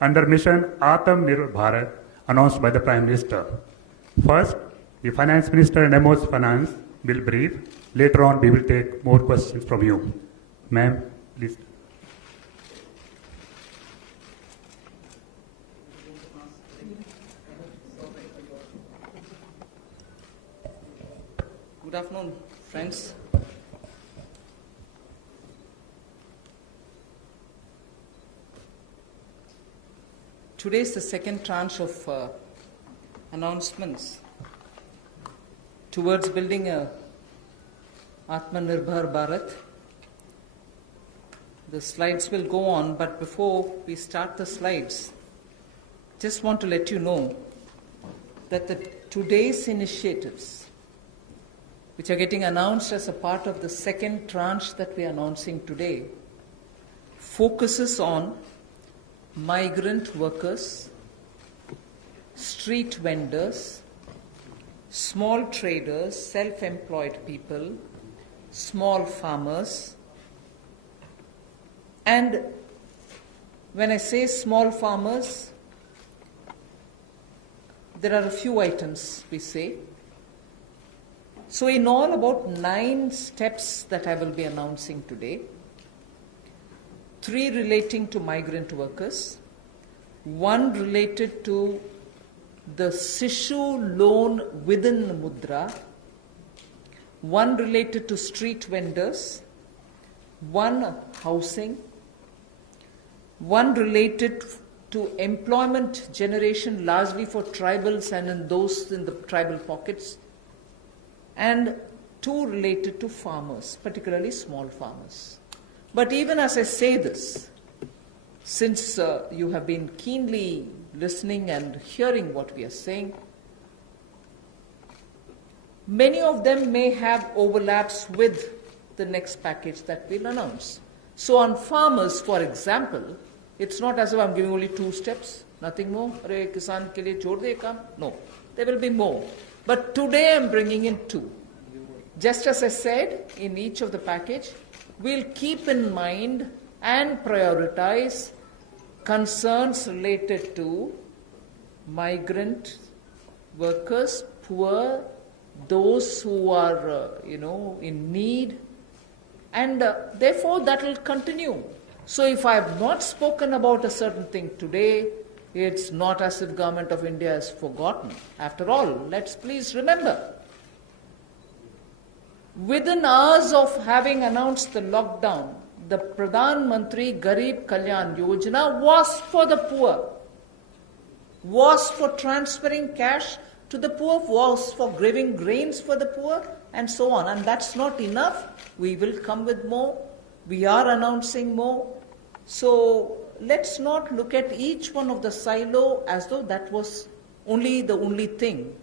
under mission Atmanirbhar Bharat announced by the Prime Minister. First, the Finance Minister and MO's Finance will brief. Later on, we will take more questions from you. Ma'am, please. Good afternoon, friends. Today is the second tranche of announcements towards building a Atmanirbhar Bharat. The slides will go on, but before we start the slides, just want to let you know that today's initiatives, which are getting announced as a part of the second tranche that we are announcing today, focuses on migrant workers, street vendors, small traders, self-employed people, small farmers. And when I say small farmers, there are a few items we say. So in all, about 9 steps that I will be announcing today. 3 relating to migrant workers, 1 related to the Sishu loan within Mudra, 1 related to street vendors, 1 housing, 1 related to employment generation largely for tribals and in those in the tribal pockets, and 2 related to farmers, particularly small farmers. But even as I say this, since you have been keenly listening and hearing what we are saying, many of them may have overlaps with the next package that we'll announce. So on farmers, for example, it's not as if I'm giving only 2 steps, nothing more. Arey kisan ke liye chhod de kaam. No, there will be more. But today I'm bringing in 2. Just as I said, in each of the package, we'll keep in mind and prioritize concerns related to migrant workers, poor, those who are, in need, and therefore that will continue. So if I have not spoken about a certain thing today, it's not as if Government of India has forgotten. After all, let's please remember, within hours of having announced the lockdown, the Pradhan Mantri Garib Kalyan Yojana was for the poor, was for transferring cash to the poor, was for giving grains for the poor, and so on. And that's not enough. We will come with more. We are announcing more. So let's not look at each one of the silo as though that was the only thing.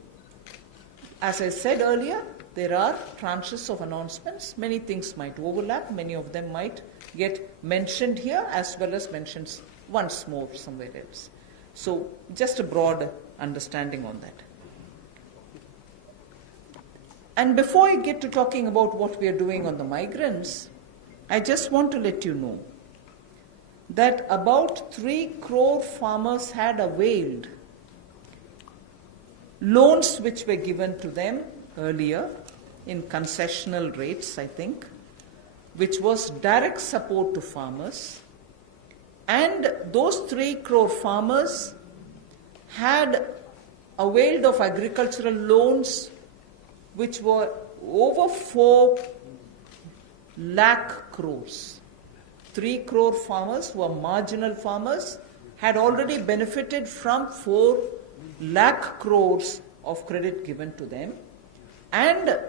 As I said earlier, there are tranches of announcements. Many things might overlap. Many of them might get mentioned here as well as mentioned once more somewhere else. So just a broad understanding on that. And before I get to talking about what we are doing on the migrants, I just want to let you know that about 3 crore farmers had availed loans which were given to them earlier in concessional rates, I think, which was direct support to farmers. And those 3 crore farmers had availed of agricultural loans which were over 4 lakh crores. 3 crore farmers who are marginal farmers had already benefited from 4 lakh crores of credit given to them. And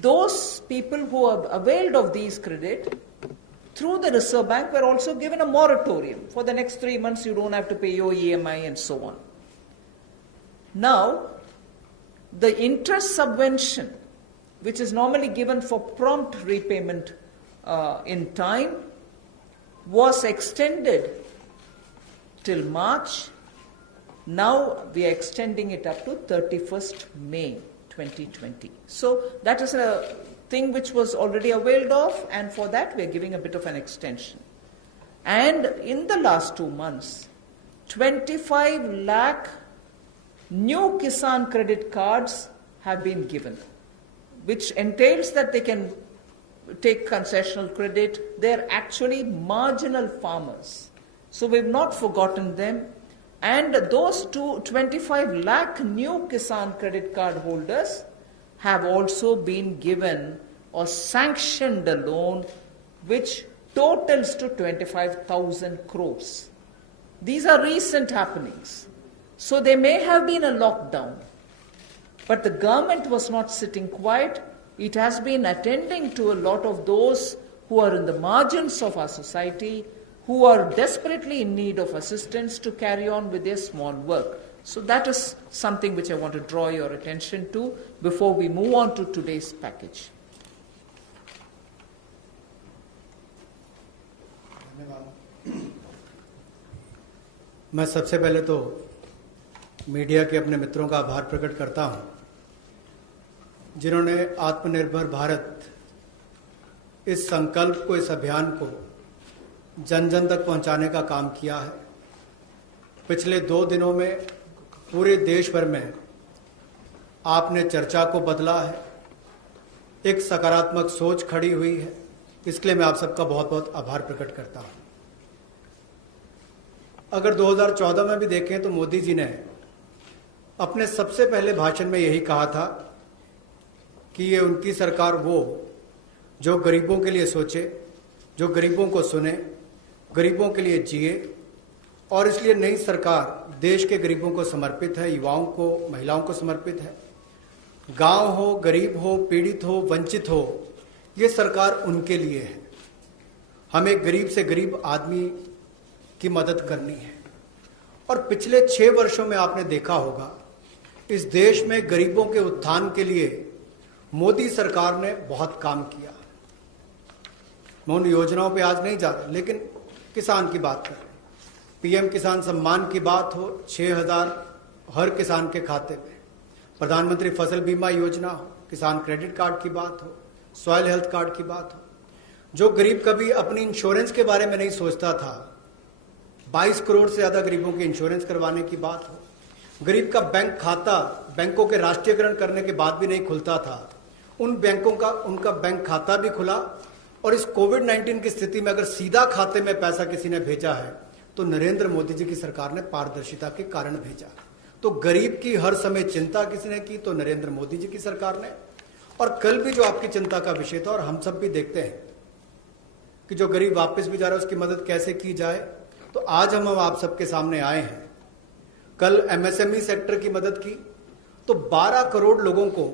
those people who have availed of these credit through the Reserve Bank were also given a moratorium. For the next 3 months, you don't have to pay your EMI and so on. Now, the interest subvention, which is normally given for prompt repayment in time, was extended till March. Now we are extending it up to 31st May 2020. So that is a thing which was already availed of, and for that we are giving a bit of an extension. And in the last 2 months, 25 lakh new Kisan credit cards have been given, which entails that they can take concessional credit. They're actually marginal farmers. So we've not forgotten them. And those 25 lakh new Kisan credit card holders have also been given or sanctioned a loan which totals to 25,000 crores. These are recent happenings. So there may have been a lockdown, but the government was not sitting quiet. It has been attending to a lot of those who are in the margins of our society, who are desperately in need of assistance to carry on with their small work. So that is something which I want to draw your attention to before we move on to today's package. मैं सबसे पहले तो media के अपने मित्रों का आभार प्रकट करता हूं, जिन्होंने आत्मनिर्भर भारत इस संकल्प को, इस अभियान को जन जन तक पहुंचाने का काम किया है। पिछले 2 दिनों में पूरे देश भर में आपने चर्चा को बदला है, एक सकारात्मक सोच खड़ी हुई है। इसके लिए मैं आप सबका बहुत बहुत आभार प्रकट करता हूं। अगर 2014 में भी देखें तो मोदी जी ने अपने सबसे पहले भाषण में यही कहा था कि ये उनकी सरकार वो जो गरीबों के लिए सोचे, जो गरीबों को सुने, गरीबों के लिए जिए, और इसलिए नई सरकार देश के गरीबों को समर्पित है, युवाओं को, महिलाओं को समर्पित है। गांव हो, गरीब हो, पीड़ित हो, वंचित हो, ये सरकार उनके लिए है। हमें गरीब से गरीब आदमी की मदद करनी है। और पिछले 6 वर्षों में आपने देखा होगा, इस देश में गरीबों के उत्थान के लिए मोदी सरकार ने बहुत काम किया। मैं उन योजनाओं पे आज नहीं जा रहा, लेकिन किसान की बात करें, पीएम किसान सम्मान की बात हो, 6,000 हर किसान के खाते में, प्रधानमंत्री फसल बीमा योजना हो, किसान क्रेडिट कार्ड की बात हो, सॉइल हेल्थ कार्ड की बात हो। जो गरीब कभी अपनी इंश्योरेंस के बारे में नहीं सोचता था, 22 करोड़ से ज्यादा गरीबों के इंश्योरेंस करवाने की बात हो। गरीब का बैंक खाता बैंकों के राष्ट्रीयकरण करने के बाद भी नहीं खुलता था, उन बैंकों का उनका बैंक खाता भी खुला। और इस कोविड-19 की स्थिति में अगर सीधा खाते में पैसा किसी ने भेजा है तो नरेंद्र मोदी जी की सरकार ने पारदर्शिता के कारण भेजा। तो गरीब की हर समय चिंता किसने की? तो नरेंद्र मोदी जी की सरकार ने। और कल भी जो आपकी चिंता का विषय था, और हम सब भी देखते हैं कि जो गरीब वापस भी जा रहा है उसकी मदद कैसे की जाए, तो आज हम आप सबके सामने आए हैं। कल एमएसएमई सेक्टर की मदद की तो 12 करोड़ लोगों को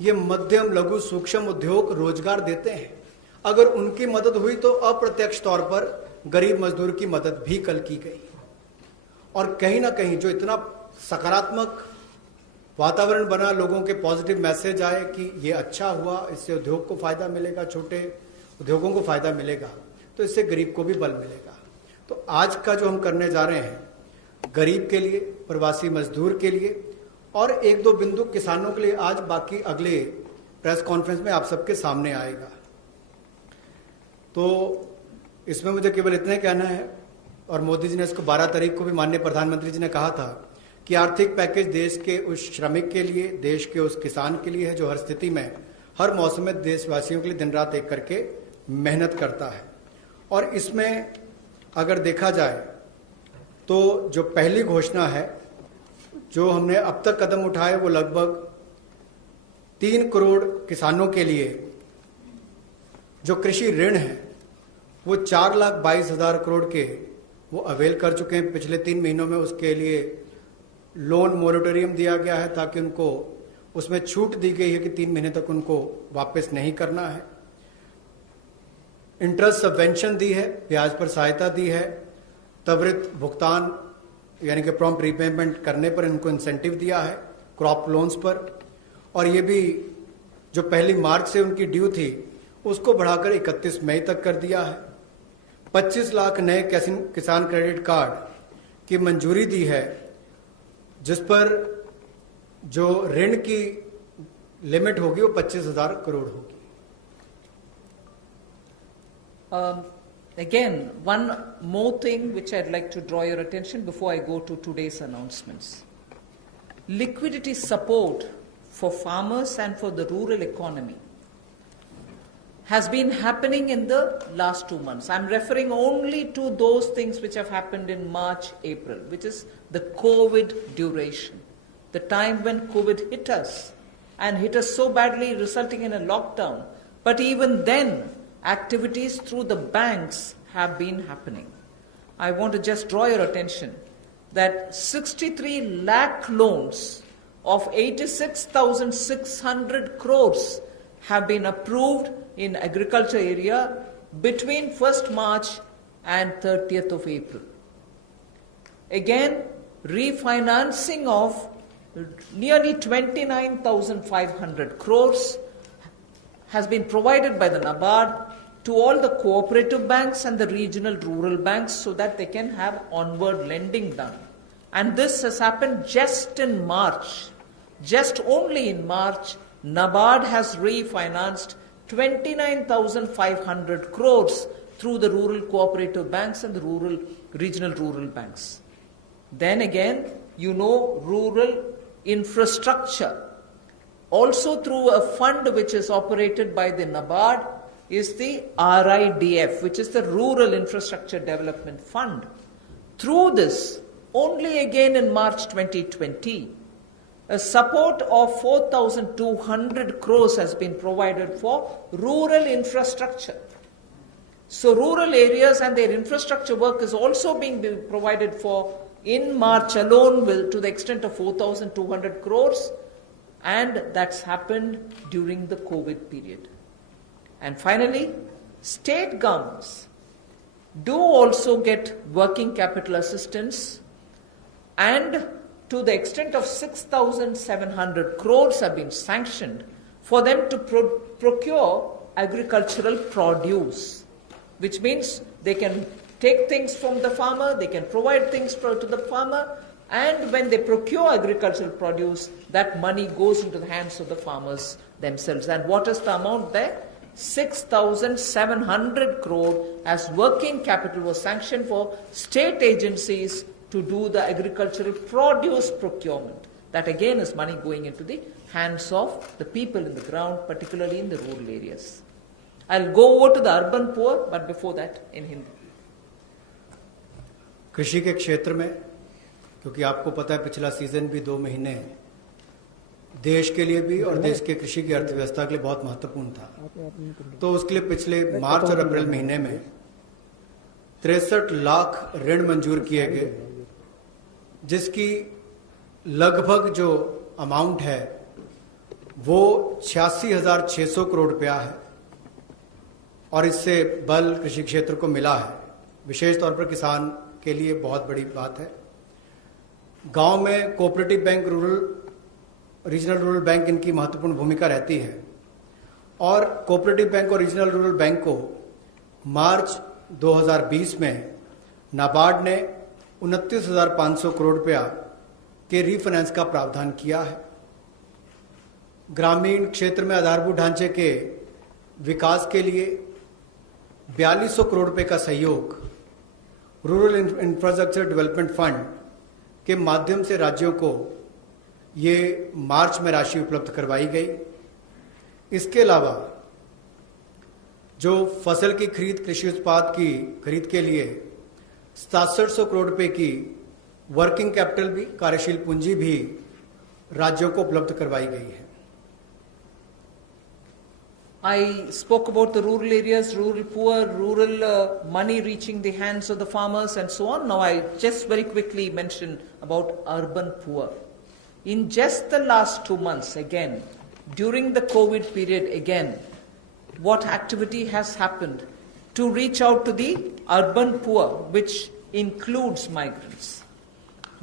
ये मध्यम लघु सूक्ष्म उद्योग रोजगार देते हैं। अगर उनकी मदद हुई तो अप्रत्यक्ष तौर पर गरीब मजदूर की मदद भी कल की गई। और कहीं ना कहीं जो इतना सकारात्मक वातावरण बना, लोगों के पॉजिटिव मैसेज आए कि ये अच्छा हुआ, इससे उद्योग को फायदा मिलेगा, छोटे उद्योगों को फायदा मिलेगा, तो इससे गरीब को भी बल मिलेगा। तो आज का जो हम करने जा रहे हैं, गरीब के लिए, प्रवासी मजदूर के लिए और 1-2 बिंदु किसानों के लिए, आज बाकी अगले प्रेस कॉन्फ्रेंस में आप सबके सामने आएगा। तो इसमें मुझे केवल इतना ही कहना है, और मोदी जी ने इसको 12 तारीख को भी माननीय प्रधानमंत्री जी ने कहा था कि आर्थिक पैकेज देश के उस श्रमिक के लिए, देश के उस किसान के लिए है जो हर स्थिति में, हर मौसम में देशवासियों के लिए दिन रात एक करके मेहनत करता है। और इसमें अगर देखा जाए तो जो पहली घोषणा है जो हमने अब तक कदम उठाए, वो लगभग 3 करोड़ किसानों के लिए जो कृषि ऋण है वो 4,22,000 करोड़ के वो अवेल कर चुके हैं। पिछले 3 महीनों में उसके लिए लोन मोरेटोरियम दिया गया है, ताकि उनको उसमें छूट दी गई है कि 3 महीने तक उनको वापस नहीं करना है। इंटरेस्ट सबवेंशन दी है, ब्याज पर सहायता दी है, त्वरित भुगतान यानी कि प्रॉम्प्ट रीपेमेंट करने पर इनको इंसेंटिव दिया है, क्रॉप लोन्स पर। और ये भी जो 1 मार्च से उनकी ड्यू थी उसको बढ़ाकर 31 मई तक कर दिया है। 25 लाख नए किसान क्रेडिट कार्ड की मंजूरी दी है, जिस पर जो ऋण की लिमिट होगी वो 25,000 करोड़ होगी। Again, one more thing which I'd like to draw your attention before I go to today's announcements. Liquidity support for farmers and for the rural economy has been happening in the last 2 months. I'm referring only to those things which have happened in March, April, which is the COVID duration, the time when COVID hit us and hit us so badly, resulting in a lockdown. But even then, activities through the banks have been happening. I want to just draw your attention that 63 lakh loans of 86,600 crores have been approved in agriculture area between 1st March and 30th of April. Again, refinancing of nearly 29,500 crores has been provided by the NABARD to all the cooperative banks and the regional rural banks so that they can have onward lending done. And this has happened just in March. Just only in March, NABARD has refinanced 29,500 crores through the rural cooperative banks and the regional rural banks. Then again, rural infrastructure. Also through a fund which is operated by the NABARD is the RIDF, which is the Rural Infrastructure Development Fund. Through this, only again in March 2020, a support of 4,200 crores has been provided for rural infrastructure. So rural areas and their infrastructure work is also being provided for in March alone to the extent of 4,200 crores, and that's happened during the COVID period. And finally, state governments do also get working capital assistance, and to the extent of 6,700 crores have been sanctioned for them to procure agricultural produce, which means they can take things from the farmer, they can provide things to the farmer, and when they procure agricultural produce, that money goes into the hands of the farmers themselves. And what is the amount there? 6,700 crore as working capital was sanctioned for state agencies to do the agricultural produce procurement. That again is money going into the hands of the people in the ground, particularly in the rural areas. I'll go over to the urban poor, but before that in Hindi. कृषि के क्षेत्र में, क्योंकि आपको पता है पिछला season भी 2 महीने देश के लिए भी और देश के कृषि की अर्थव्यवस्था के लिए बहुत महत्वपूर्ण था, तो उसके लिए पिछले मार्च और अप्रैल महीने में 63 लाख ऋण मंजूर किए गए, जिसकी लगभग जो अमाउंट है वो 86,600 करोड़ रुपया है, और इससे बल कृषि क्षेत्र को मिला है। विशेष तौर पर किसान के लिए बहुत बड़ी बात है। गांव में cooperative bank, regional rural bank इनकी महत्वपूर्ण भूमिका रहती है, और कोऑपरेटिव बैंक और रीजनल रूरल बैंक को मार्च 2020 में नाबार्ड ने 29,500 करोड़ रुपया के रीफाइनेंस का प्रावधान किया है। ग्रामीण क्षेत्र में आधारभूत ढांचे के विकास के लिए 4200 करोड़ रुपए का सहयोग रूरल इंफ्रास्ट्रक्चर डेवलपमेंट फंड के माध्यम से राज्यों को ये मार्च में राशि उपलब्ध करवाई गई। इसके अलावा जो फसल की खरीद, कृषि उत्पाद की खरीद के लिए 6700 करोड़ रुपए की वर्किंग कैपिटल भी, कार्यशील पूंजी भी राज्यों को उपलब्ध करवाई गई है। I spoke about the rural areas, rural poor, rural money reaching the hands of the farmers and so on. Now I just very quickly mention about urban poor. In just the last 2 months, again, during the COVID period, again, what activity has happened to reach out to the urban poor, which includes migrants?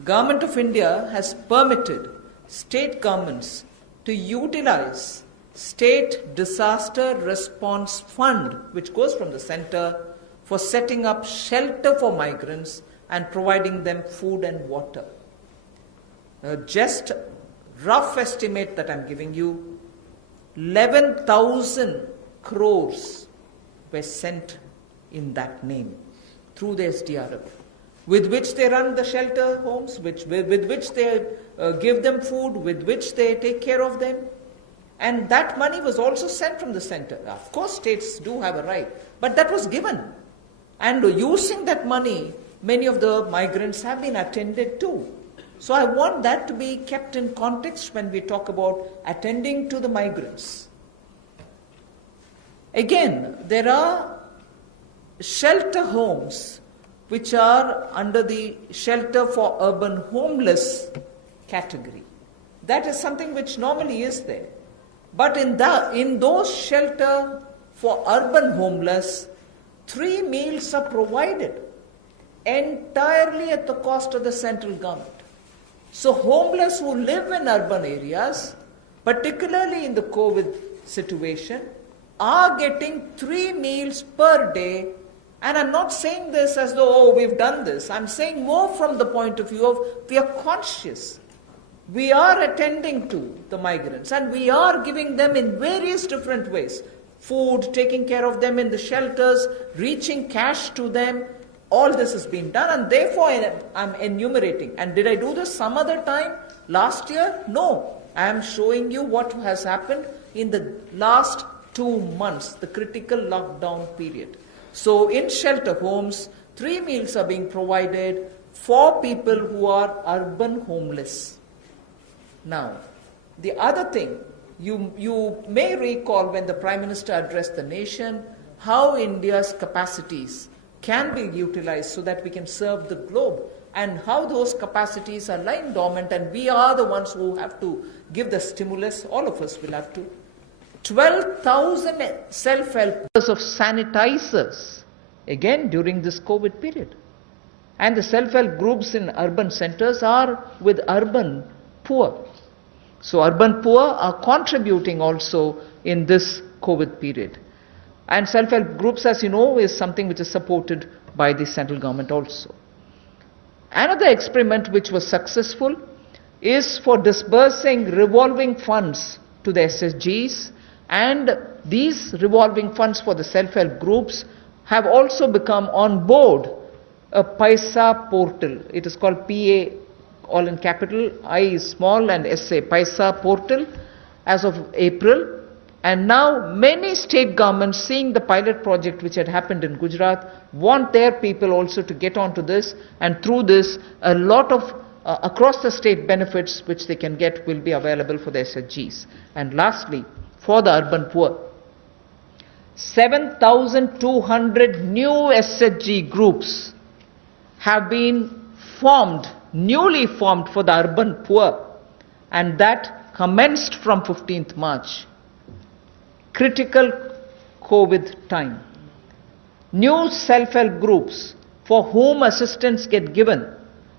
Government of India has permitted state governments to utilize State Disaster Response Fund, which goes from the center, for setting up shelter for migrants and providing them food and water. Just rough estimate that I'm giving you, 11,000 crores were sent in that name through the SDRF, with which they run the shelter homes, with which they give them food, with which they take care of them. And that money was also sent from the center. Of course, states do have a right, but that was given. And using that money, many of the migrants have been attended to. So I want that to be kept in context when we talk about attending to the migrants. Again, there are shelter homes which are under the shelter for urban homeless category. That is something which normally is there. But in those shelter for urban homeless, 3 meals are provided entirely at the cost of the central government. So homeless who live in urban areas, particularly in the COVID situation, are getting 3 meals per day. And I'm not saying this as though, oh, we've done this. I'm saying more from the point of view of we are conscious. We are attending to the migrants and we are giving them in various different ways. Food, taking care of them in the shelters, reaching cash to them. All this has been done and therefore I'm enumerating. And did I do this some other time? Last year? No. I am showing you what has happened in the last 2 months, the critical lockdown period. So in shelter homes, 3 meals are being provided for people who are urban homeless. Now, the other thing, you may recall when the Prime Minister addressed the nation, how India's capacities can be utilized so that we can serve the globe, and how those capacities are lying dormant and we are the ones who have to give the stimulus, all of us will have to. 12,000 self-help of sanitizers, again during this COVID period. And the self-help groups in urban centers are with urban poor. So urban poor are contributing also in this COVID period. And self-help groups, as you know, is something which is supported by the central government also. Another experiment which was successful is for disbursing revolving funds to the SSGs, and these revolving funds for the self-help groups have also become on board a Paisa portal. It is called PA, all in capital, I is small and SA, Paisa portal, as of April. And now many state governments, seeing the pilot project which had happened in Gujarat, want their people also to get onto this, and through this a lot of across the state benefits which they can get will be available for the SHGs. And lastly, for the urban poor, 7,200 new SHG groups have been formed, newly formed for the urban poor, and that commenced from 15th March. Critical COVID time. New self-help groups for whom assistance get given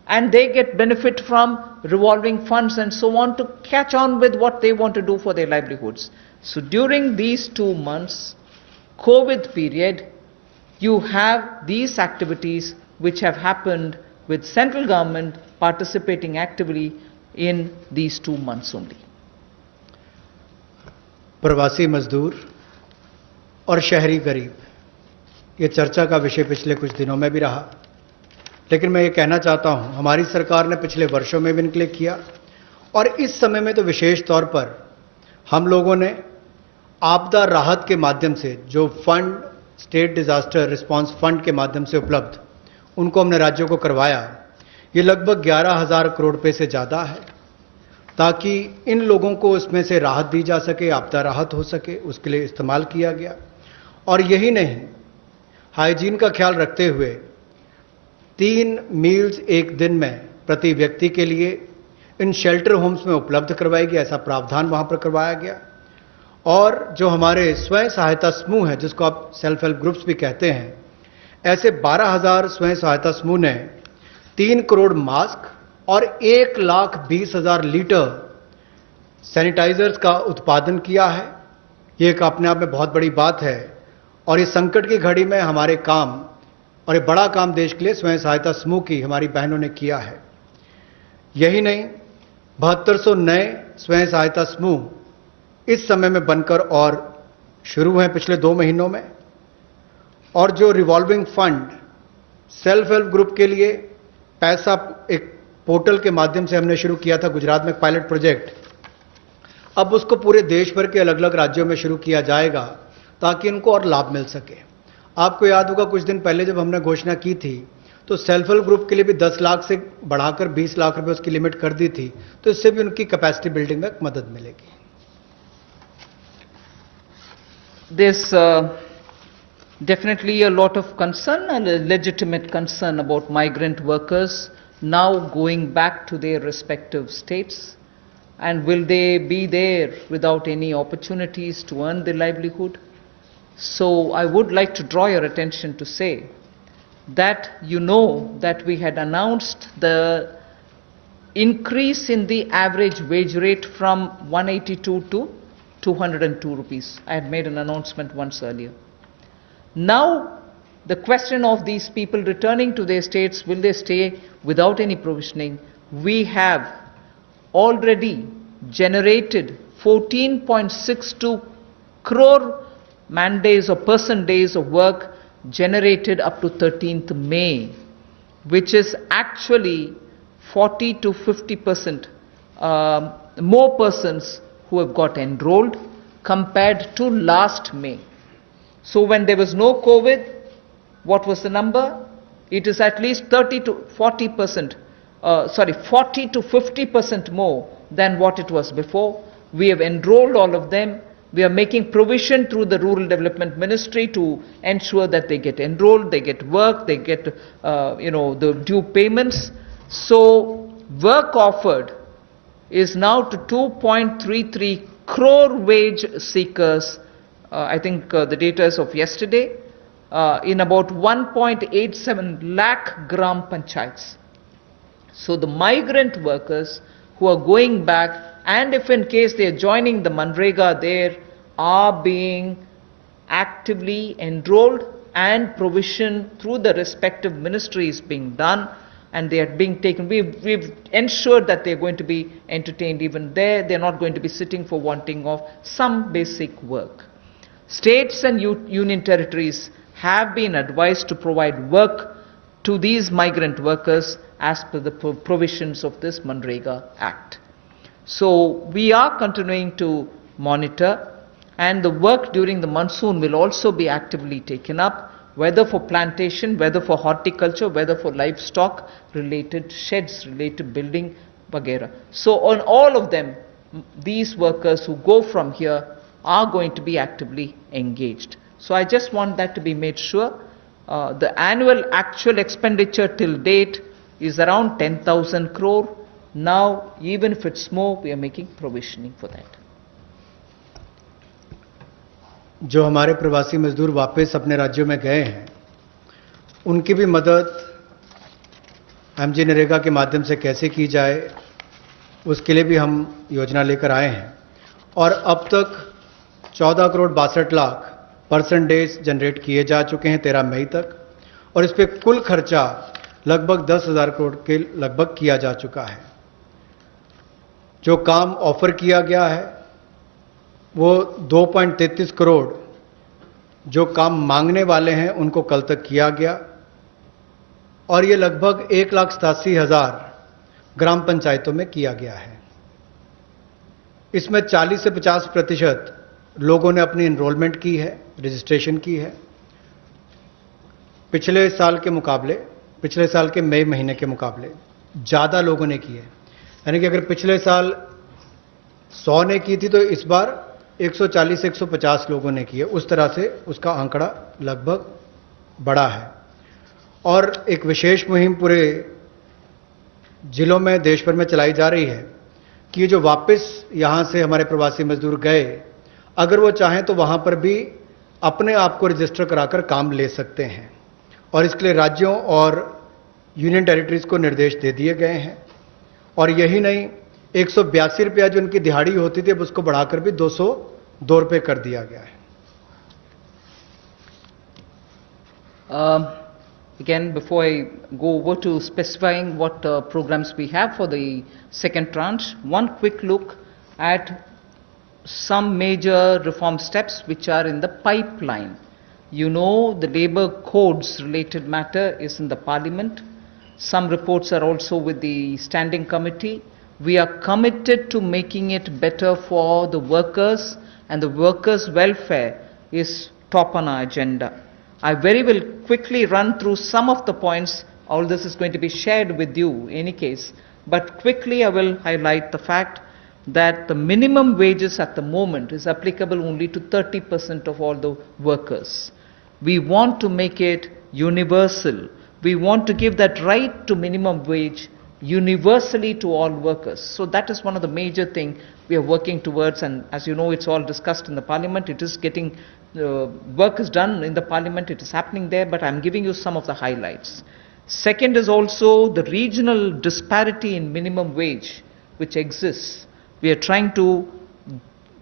and they get benefit from revolving funds and so on to catch on with what they want to do for their livelihoods. So during these 2 months, COVID period, you have these activities which have happened with central government participating actively in these 2 months only. प्रवासी मजदूर और शहरी गरीब, ये चर्चा का विषय पिछले कुछ दिनों में भी रहा, लेकिन मैं ये कहना चाहता हूं, हमारी सरकार ने पिछले वर्षों में भी इनके किया और इस समय में तो विशेष तौर पर हम लोगों ने आपदा राहत के माध्यम से जो fund, state disaster response fund के माध्यम से उपलब्ध, उनको हमने राज्यों को करवाया। ये लगभग 11,000 करोड़ रुपए से ज़्यादा है, ताकि इन लोगों को इसमें से राहत दी जा सके, आपदा राहत हो सके, उसके लिए इस्तेमाल किया गया। और यही नहीं, हाइजीन का ख्याल रखते हुए 3 मील्स एक दिन में प्रति व्यक्ति के लिए इन शेल्टर होम्स में उपलब्ध करवाई गई, ऐसा प्रावधान वहां पर करवाया गया। और जो हमारे स्वयं सहायता समूह है, जिसको आप सेल्फ हेल्प ग्रुप्स भी कहते हैं, ऐसे 12,000 स्वयं सहायता समूह ने 3 करोड़ मास्क और 1,20,000 लीटर सैनिटाइजर्स का उत्पादन किया है। ये एक अपने आप में बहुत बड़ी बात है और इस संकट की घड़ी में हमारे काम, और ये बड़ा काम देश के लिए स्वयं सहायता समूह की हमारी बहनों ने किया है। यही नहीं, 7200 नए स्वयं सहायता समूह इस समय में बनकर और शुरू हैं पिछले 2 महीनों में, और जो revolving fund self help group के लिए पैसा एक पोर्टल के माध्यम से हमने शुरू किया था गुजरात में पायलट प्रोजेक्ट, अब उसको पूरे देश भर के अलग अलग राज्यों में शुरू किया जाएगा ताकि इनको और लाभ मिल सके। आपको याद होगा कुछ दिन पहले जब हमने घोषणा की थी तो सेल्फ हेल्प ग्रुप के लिए भी 10 लाख से बढ़ाकर 20 लाख रुपए उसकी लिमिट कर दी थी, तो इससे भी उनकी कैपेसिटी बिल्डिंग में मदद मिलेगी। There's definitely a lot of concern and a legitimate concern about migrant workers now going back to their respective states. And will they be there without any opportunities to earn their livelihood? So I would like to draw your attention to say that you know that we had announced the increase in the average wage rate from 182 to 202 rupees. I had made an announcement once earlier. Now, the question of these people returning to their states, will they stay without any provisioning? We have already generated 14.62 crore man days or person days of work generated up to 13th May, which is actually 40 to 50% more persons who have got enrolled compared to last May. So when there was no COVID, what was the number? It is at least 30 to 40%, 40 to 50% more than what it was before. We have enrolled all of them. We are making provision through the Rural Development Ministry to ensure that they get enrolled, they get work, they get the due payments. So work offered is now to 2.33 crore wage seekers. I think the data is of yesterday, in about 1.87 lakh gram panchayats. So the migrant workers who are going back, and if in case they are joining the Manrega, there are being actively enrolled and provision through the respective ministries being done, and they are being taken. We've ensured that they're going to be entertained even there. They're not going to be sitting for wanting of some basic work. States and union territories have been advised to provide work to these migrant workers as per the provisions of this Manrega Act. So we are continuing to monitor, and the work during the monsoon will also be actively taken up, whether for plantation, whether for horticulture, whether for livestock related sheds, related building, vagera. So on all of them, these workers who go from here are going to be actively engaged. So I just want that to be made sure. The annual actual expenditure till date is around 10,000 crore. Now, even if it's more, we are making provisioning for that. जो हमारे प्रवासी मजदूर वापस अपने राज्यों में गए हैं, उनकी भी मदद एमजी नरेगा के माध्यम से कैसे की जाए, उसके लिए भी हम योजना लेकर आए हैं। और अब तक 14 crore 62 lakh person days generate किए जा चुके हैं 13 मई तक, और इस पे कुल खर्चा लगभग 10,000 करोड़ के लगभग किया जा चुका है। जो काम ऑफर किया गया है वो 2.33 करोड़ जो काम मांगने वाले हैं उनको कल तक किया गया, और ये लगभग 1,87,000 ग्राम पंचायतों में किया गया है। इसमें 40 से 50% लोगों ने अपनी एनरोलमेंट की है, रजिस्ट्रेशन की है। पिछले साल के मई महीने के मुकाबले ज़्यादा लोगों ने की है। यानी कि अगर पिछले साल 100 ने की थी तो इस बार 140 से 150 लोगों ने की है। उस तरह से उसका आंकड़ा लगभग बड़ा है। और एक विशेष मुहिम पूरे जिलों में देश भर में चलाई जा रही है कि ये जो वापस यहाँ से हमारे प्रवासी मजदूर गए, अगर वो चाहें तो वहाँ पर भी अपने आप को रजिस्टर कराकर काम ले सकते हैं, और इसके लिए राज्यों और यूनियन टेरिटरीज को निर्देश दे दिए गए हैं। और यही नहीं, 182 रुपया जो उनकी दिहाड़ी होती थी अब उसको बढ़ाकर भी 202 रुपये कर दिया गया है। Again, before I go over to specifying what programs we have for the second tranche, one quick look at some major reform steps which are in the pipeline. You know, the labor codes related matter is in the parliament. Some reports are also with the standing committee. We are committed to making it better for the workers, and the workers' welfare is top on our agenda. I very will quickly run through some of the points. All this is going to be shared with you in any case. But quickly I will highlight the fact that the minimum wages at the moment is applicable only to 30% of all the workers. We want to make it universal. We want to give that right to minimum wage universally to all workers. So that is one of the major things we are working towards, and as you know, it's all discussed in the parliament. It is getting, work is done in the parliament, it is happening there, but I'm giving you some of the highlights. Second is also the regional disparity in minimum wage which exists. We are trying to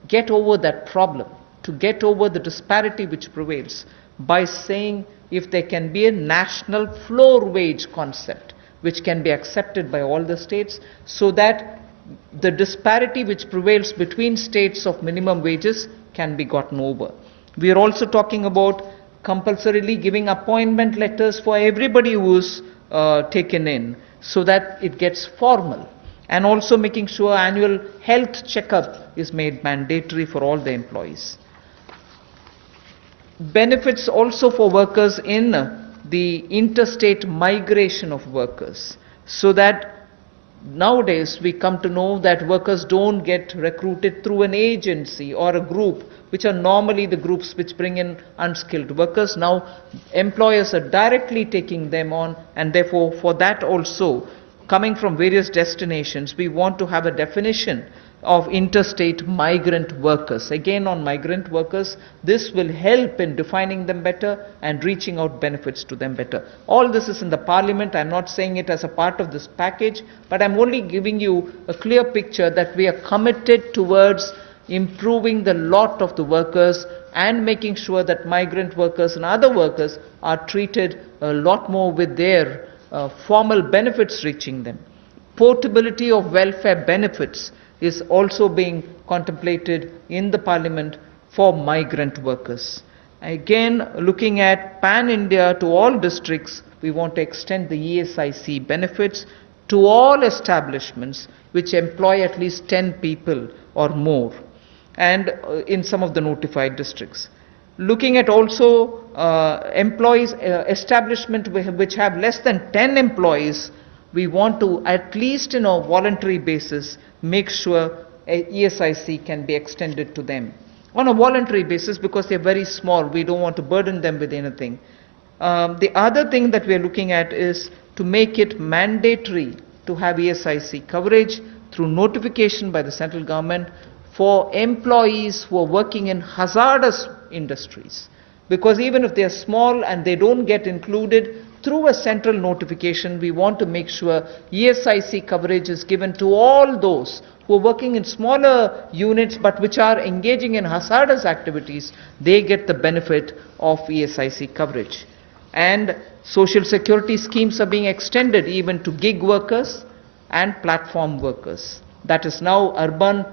get over that problem, to get over the disparity which prevails by saying if there can be a national floor wage concept which can be accepted by all the states, so that the disparity which prevails between states of minimum wages can be gotten over. We are also talking about compulsorily giving appointment letters for everybody who is taken in, so that it gets formal, and also making sure annual health checkup is made mandatory for all the employees. Benefits also for workers in the interstate migration of workers, so that nowadays we come to know that workers don't get recruited through an agency or a group, which are normally the groups which bring in unskilled workers. Now employers are directly taking them on, and therefore for that also, coming from various destinations, we want to have a definition of interstate migrant workers. Again, on migrant workers, this will help in defining them better and reaching out benefits to them better. All this is in the parliament. I'm not saying it as a part of this package, but I'm only giving you a clear picture that we are committed towards improving the lot of the workers and making sure that migrant workers and other workers are treated a lot more with their formal benefits reaching them. Portability of welfare benefits is also being contemplated in the parliament for migrant workers. Again, looking at pan-India to all districts, we want to extend the ESIC benefits to all establishments which employ at least 10 people or more, and in some of the notified districts. Looking at also employees, establishment which have less than 10 employees, we want to, at least in a voluntary basis, make sure ESIC can be extended to them on a voluntary basis, because they're very small. We don't want to burden them with anything. The other thing that we're looking at is to make it mandatory to have ESIC coverage through notification by the central government for employees who are working in hazardous industries. Because even if they are small and they don't get included, through a central notification, we want to make sure ESIC coverage is given to all those who are working in smaller units but which are engaging in hazardous activities. They get the benefit of ESIC coverage. And social security schemes are being extended even to gig workers and platform workers. That is now urban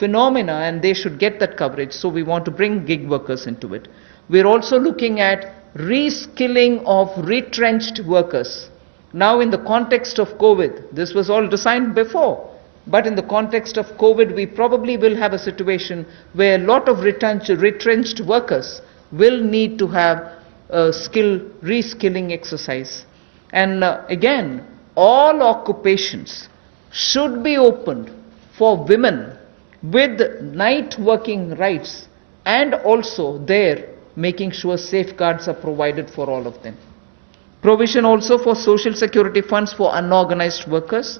phenomena, and they should get that coverage. So we want to bring gig workers into it. We're also looking at reskilling of retrenched workers. Now in the context of COVID, this was all designed before, but in the context of COVID, we probably will have a situation where a lot of retrenched workers will need to have a reskilling exercise. And again, all occupations should be opened for women with night working rights, and also there making sure safeguards are provided for all of them. Provision also for social security funds for unorganized workers,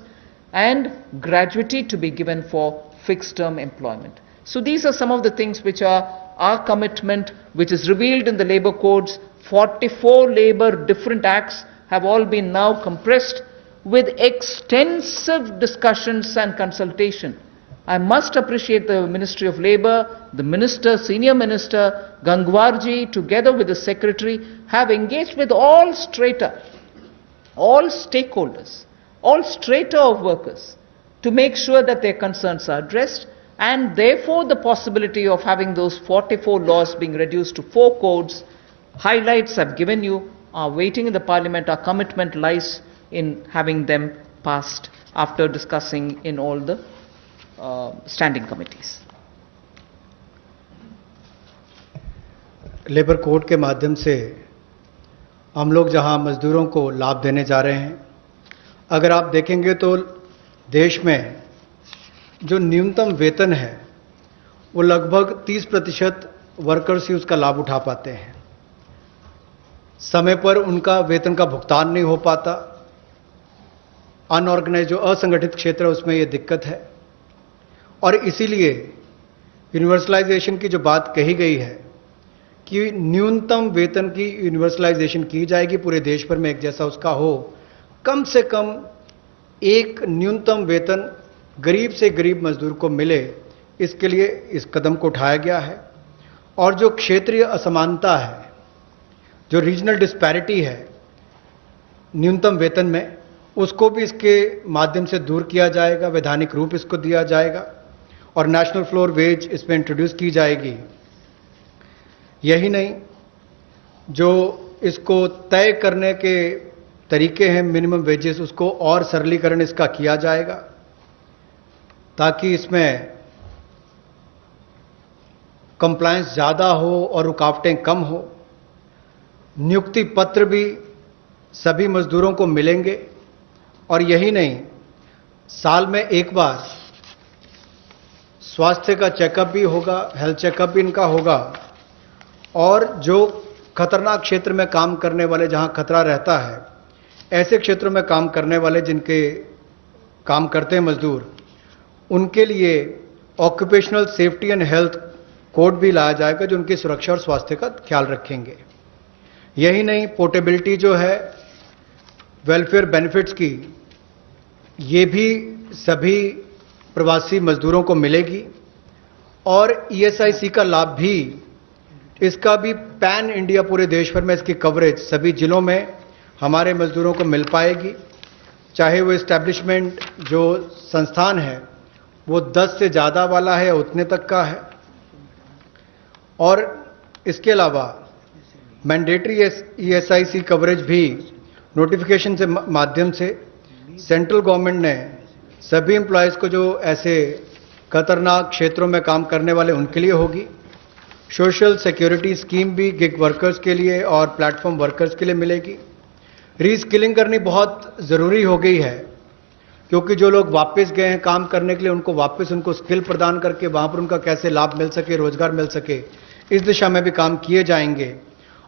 and gratuity to be given for fixed term employment. So these are some of the things which are our commitment, which is revealed in the labor codes. 44 labor different acts have all been now compressed with extensive discussions and consultation. I must appreciate the Ministry of Labour, the Minister, Senior Minister Gangwarji, together with the Secretary, have engaged with all strata, all stakeholders, all strata of workers, to make sure that their concerns are addressed, and therefore the possibility of having those 44 laws being reduced to 4 codes highlights I've given you are waiting in the Parliament. Our commitment lies in having them passed after discussing in all the standing committees. Labour code के माध्यम से हम लोग जहां मजदूरों को लाभ देने जा रहे हैं, अगर आप देखेंगे तो देश में जो न्यूनतम वेतन है वो लगभग 30% वर्कर्स ही उसका लाभ उठा पाते हैं। समय पर उनका वेतन का भुगतान नहीं हो पाता। अनऑर्गेनाइज जो असंगठित क्षेत्र है उसमें ये दिक्कत है, और इसीलिए यूनिवर्सलाइजेशन की जो बात कही गई है कि न्यूनतम वेतन की यूनिवर्सलाइजेशन की जाएगी, पूरे देश भर में एक जैसा उसका हो, कम से कम एक न्यूनतम वेतन गरीब से गरीब मजदूर को मिले, इसके लिए इस कदम को उठाया गया है। और जो क्षेत्रीय असमानता है, जो रीजनल डिस्पैरिटी है न्यूनतम वेतन में, उसको भी इसके माध्यम से दूर किया जाएगा, वैधानिक रूप इसको दिया जाएगा और नेशनल फ्लोर वेज इसमें इंट्रोड्यूस की जाएगी। यही नहीं, जो इसको तय करने के तरीके हैं मिनिमम वेजेस, उसको और सरलीकरण इसका किया जाएगा ताकि इसमें कंप्लायंस ज़्यादा हो और रुकावटें कम हो। नियुक्ति पत्र भी सभी मजदूरों को मिलेंगे, और यही नहीं, साल में एक बार स्वास्थ्य का चेकअप भी होगा, हेल्थ चेकअप भी इनका होगा। और जो खतरनाक क्षेत्र में काम करने वाले, जहां खतरा रहता है, ऐसे क्षेत्रों में काम करने वाले जिनके काम करते हैं मजदूर, उनके लिए occupational safety and health code भी लाया जाएगा जो उनकी सुरक्षा और स्वास्थ्य का ख्याल रखेंगे। यही नहीं, पोर्टेबिलिटी जो है वेलफेयर बेनिफिट्स की, ये भी सभी प्रवासी मजदूरों को मिलेगी। और ईएसआईसी का लाभ भी, इसका भी पैन इंडिया पूरे देश भर में इसकी कवरेज सभी जिलों में हमारे मजदूरों को मिल पाएगी। चाहे वो एस्टैब्लिशमेंट जो संस्थान है वो 10 से ज़्यादा वाला है या उतने तक का है। और इसके अलावा मैंडेटरी ईएसआईसी कवरेज भी नोटिफिकेशन से माध्यम से सेंट्रल गवर्नमेंट ने सभी एम्प्लॉयज़ को जो ऐसे खतरनाक क्षेत्रों में काम करने वाले उनके लिए होगी। सोशल सिक्योरिटी स्कीम भी गिग वर्कर्स के लिए और प्लेटफॉर्म वर्कर्स के लिए मिलेगी। रीस्किलिंग करनी बहुत ज़रूरी हो गई है, क्योंकि जो लोग वापस गए हैं काम करने के लिए, उनको वापस उनको स्किल प्रदान करके वहाँ पर उनका कैसे लाभ मिल सके, रोजगार मिल सके, इस दिशा में भी काम किए जाएंगे।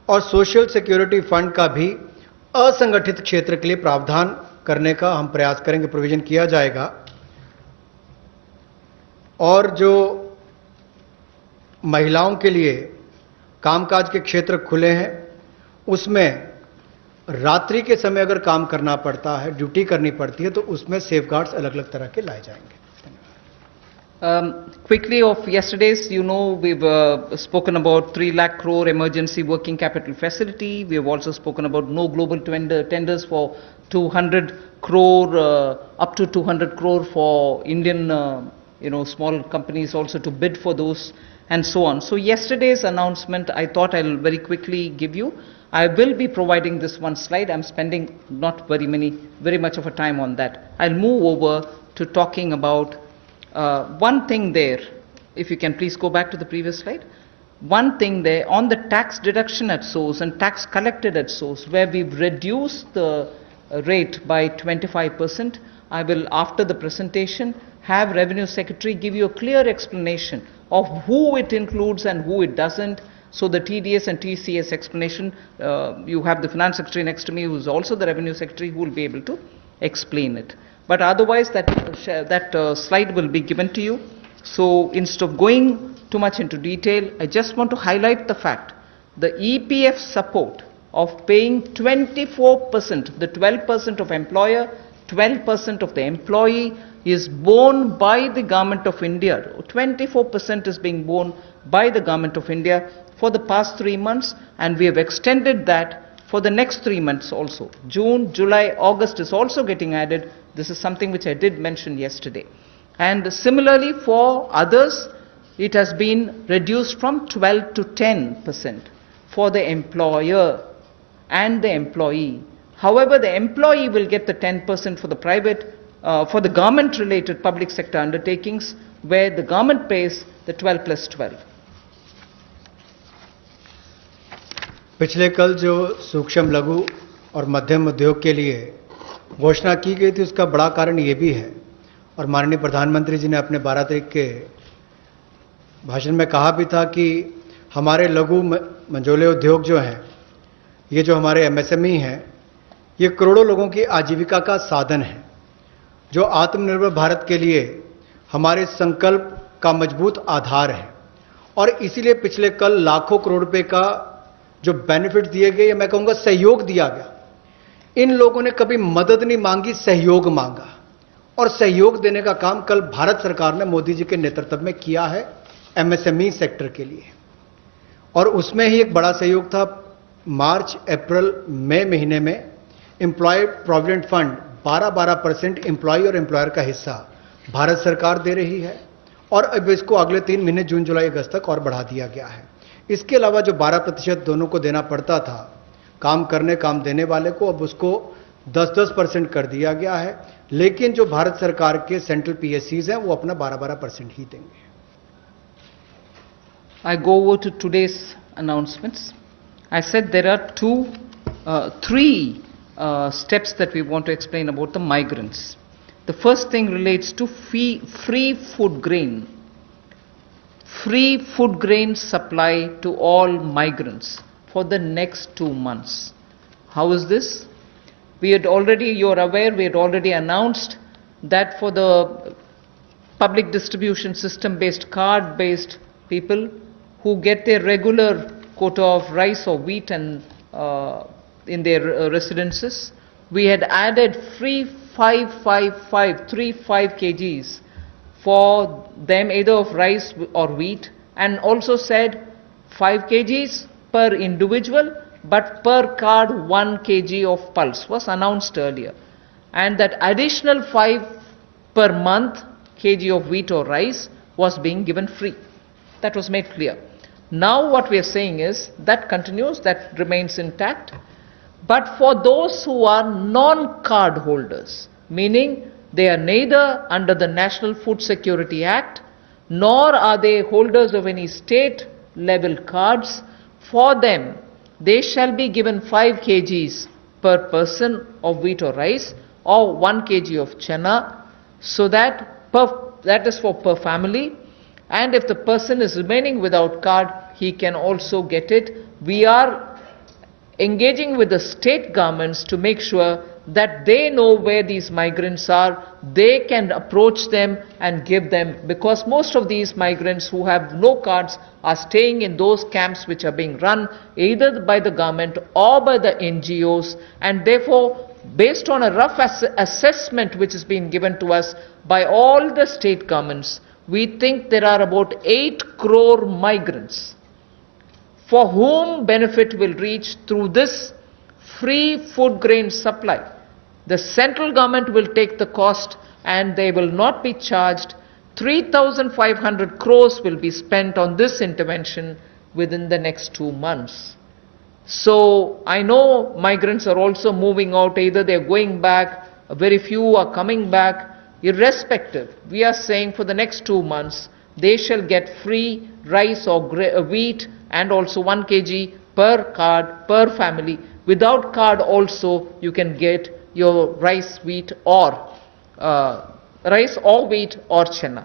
और सोशल सिक्योरिटी फंड का भी असंगठित क्षेत्र के लिए प्रावधान करने का हम प्रयास करेंगे, प्रोविजन किया जाएगा। और जो महिलाओं के लिए कामकाज के क्षेत्र खुले हैं, उसमें रात्रि के समय अगर काम करना पड़ता है, ड्यूटी करनी पड़ती है, तो उसमें सेफगार्ड्स अलग अलग तरह के लाए जाएंगे। Quickly of yesterday's, you know, we've spoken about 3 lakh crore emergency working capital facility. We have also spoken about no global tenders for 200 crore, up to 200 crore for Indian, small companies also to bid for those, and so on. So yesterday's announcement, I thought I'll very quickly give you. I will be providing this one slide. I'm spending not very much of a time on that. I'll move over to talking about one thing there. If you can please go back to the previous slide. One thing there on the tax deduction at source and tax collected at source, where we've reduced the rate by 25%. I will, after the presentation, have Revenue Secretary give you a clear explanation of who it includes and who it doesn't. So the TDS and TCS explanation, you have the Finance Secretary next to me, who is also the Revenue Secretary, who will be able to explain it. But otherwise, that slide will be given to you. So instead of going too much into detail, I just want to highlight the fact the EPF support of paying 24%, the 12% of employer, 12% of the employee is borne by the Government of India. 24% is being borne by the Government of India for the past 3 months, and we have extended that for the next 3 months also. June, July, August is also getting added. This is something which I did mention yesterday. And similarly for others, it has been reduced from 12 to 10%. for the employer and the employee. However, the employee will get the 10% for the for the government-related public sector undertakings, where the government pays the 12 plus 12. पिछले कल जो सूक्ष्म लघु और मध्यम उद्योग के लिए घोषणा की गई थी, उसका बड़ा कारण ये भी है, और माननीय प्रधानमंत्री जी ने अपने 12 तारीख के भाषण में कहा भी था कि हमारे लघु मंझोले उद्योग जो हैं, ये जो हमारे एमएसएमई हैं, ये करोड़ों लोगों की आजीविका का साधन है, जो आत्मनिर्भर भारत के लिए हमारे संकल्प का मजबूत आधार है। और इसीलिए पिछले कल लाखों करोड़ रुपए का जो बेनिफिट दिए गए, मैं कहूंगा सहयोग दिया गया। इन लोगों ने कभी मदद नहीं मांगी, सहयोग मांगा, और सहयोग देने का काम कल भारत सरकार ने मोदी जी के नेतृत्व में किया है एमएसएमई सेक्टर के लिए। और उसमें ही एक बड़ा सहयोग था। मार्च, अप्रैल, मई महीने में एम्प्लॉय प्रोविडेंट फंड 12% एम्प्लॉय और एम्प्लॉयर का हिस्सा भारत सरकार दे रही है, और अब इसको अगले 3 महीने जून, जुलाई, अगस्त तक और बढ़ा दिया गया है। इसके अलावा जो 12% दोनों को देना पड़ता था काम देने वाले को, अब उसको 10% कर दिया गया है। लेकिन जो भारत सरकार के सेंट्रल पीएससीज हैं, वो अपना 12% ही देंगे। I go over to today's announcements. I said there are three steps that we want to explain about the migrants. The first thing relates to free food grain. Free food grain supply to all migrants for the next 2 months. How is this? You're aware, we had already announced that for the public distribution system based, card based people who get their regular quota of rice or wheat and in their residences, we had added free 5 kgs for them, either of rice or wheat, and also said 5 kgs per individual, but per card 1 kg of pulse was announced earlier. And that additional 5 per month kg of wheat or rice was being given free. That was made clear. Now what we are saying is that continues, that remains intact. But for those who are non-card holders, meaning they are neither under the National Food Security Act, nor are they holders of any state level cards, for them they shall be given 5 kgs per person of wheat or rice, or 1 kg of chana, so that is for per family. And if the person is remaining without card, he can also get it. We are engaging with the state governments to make sure that they know where these migrants are, they can approach them and give them, because most of these migrants who have no cards are staying in those camps which are being run either by the government or by the NGOs, and therefore, based on a rough assessment which has been given to us by all the state governments, we think there are about 8 crore migrants for whom benefit will reach through this free food grain supply. The central government will take the cost and they will not be charged. 3,500 crores will be spent on this intervention within the next 2 months. So I know migrants are also moving out, either they're going back, very few are coming back. Irrespective, we are saying for the next 2 months, they shall get free rice or wheat and also 1 kg per card, per family. Without card also, you can get your rice, wheat or wheat or chana.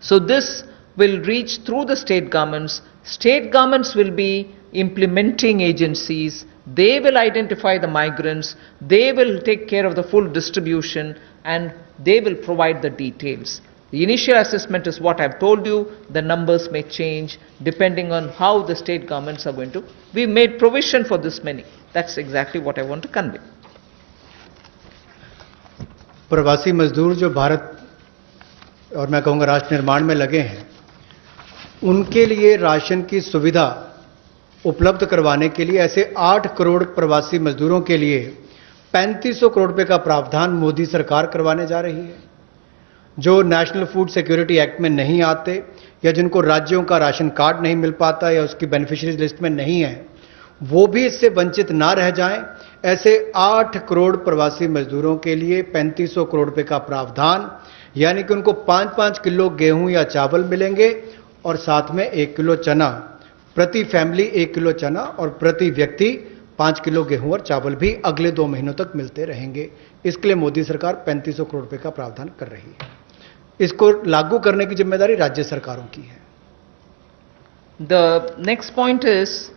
So this will reach through the state governments. State governments will be implementing agencies. They will identify the migrants. They will take care of the full distribution, and they will provide the details. The initial assessment is what I've told you. The numbers may change depending on how the state governments are going to. We've made provision for this many. That's exactly what I want to convey. प्रवासी मजदूर जो भारत और मैं कहूँगा राष्ट्र निर्माण में लगे हैं, उनके लिए राशन की सुविधा उपलब्ध करवाने के लिए ऐसे 8 करोड़ प्रवासी मजदूरों के लिए 3500 करोड़ रुपए का प्रावधान मोदी सरकार करवाने जा रही है, जो नेशनल फूड सिक्योरिटी एक्ट में नहीं आते या जिनको राज्यों का राशन कार्ड नहीं मिल पाता या उसकी बेनिफिशियरीज लिस्ट में नहीं है, वो भी इससे वंचित ना रह जाएं। ऐसे 8 करोड़ प्रवासी मजदूरों के लिए 3500 करोड़ रुपए का प्रावधान, यानी कि उनको 5-5 किलो गेहूं या चावल मिलेंगे और साथ में 1 किलो चना, प्रति फैमिली 1 किलो चना और प्रति व्यक्ति 5 किलो गेहूं और चावल भी अगले 2 महीनों तक मिलते रहेंगे। इसके लिए मोदी सरकार 3500 करोड़ रुपए का प्रावधान कर रही है। इसको लागू करने की जिम्मेदारी राज्य सरकारों की है। The next point is,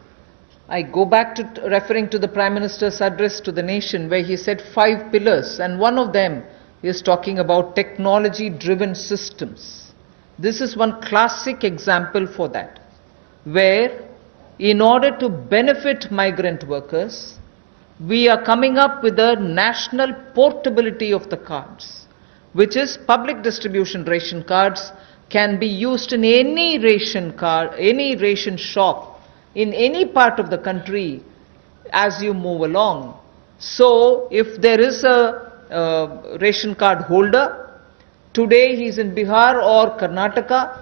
I go back to referring to the Prime Minister's address to the nation where he said 5 pillars, and one of them is talking about technology-driven systems. This is one classic example for that, where in order to benefit migrant workers, we are coming up with a national portability of the cards, which is public distribution ration cards can be used in any ration card, any ration shop in any part of the country as you move along. So if there is a ration card holder, today he is in Bihar or Karnataka,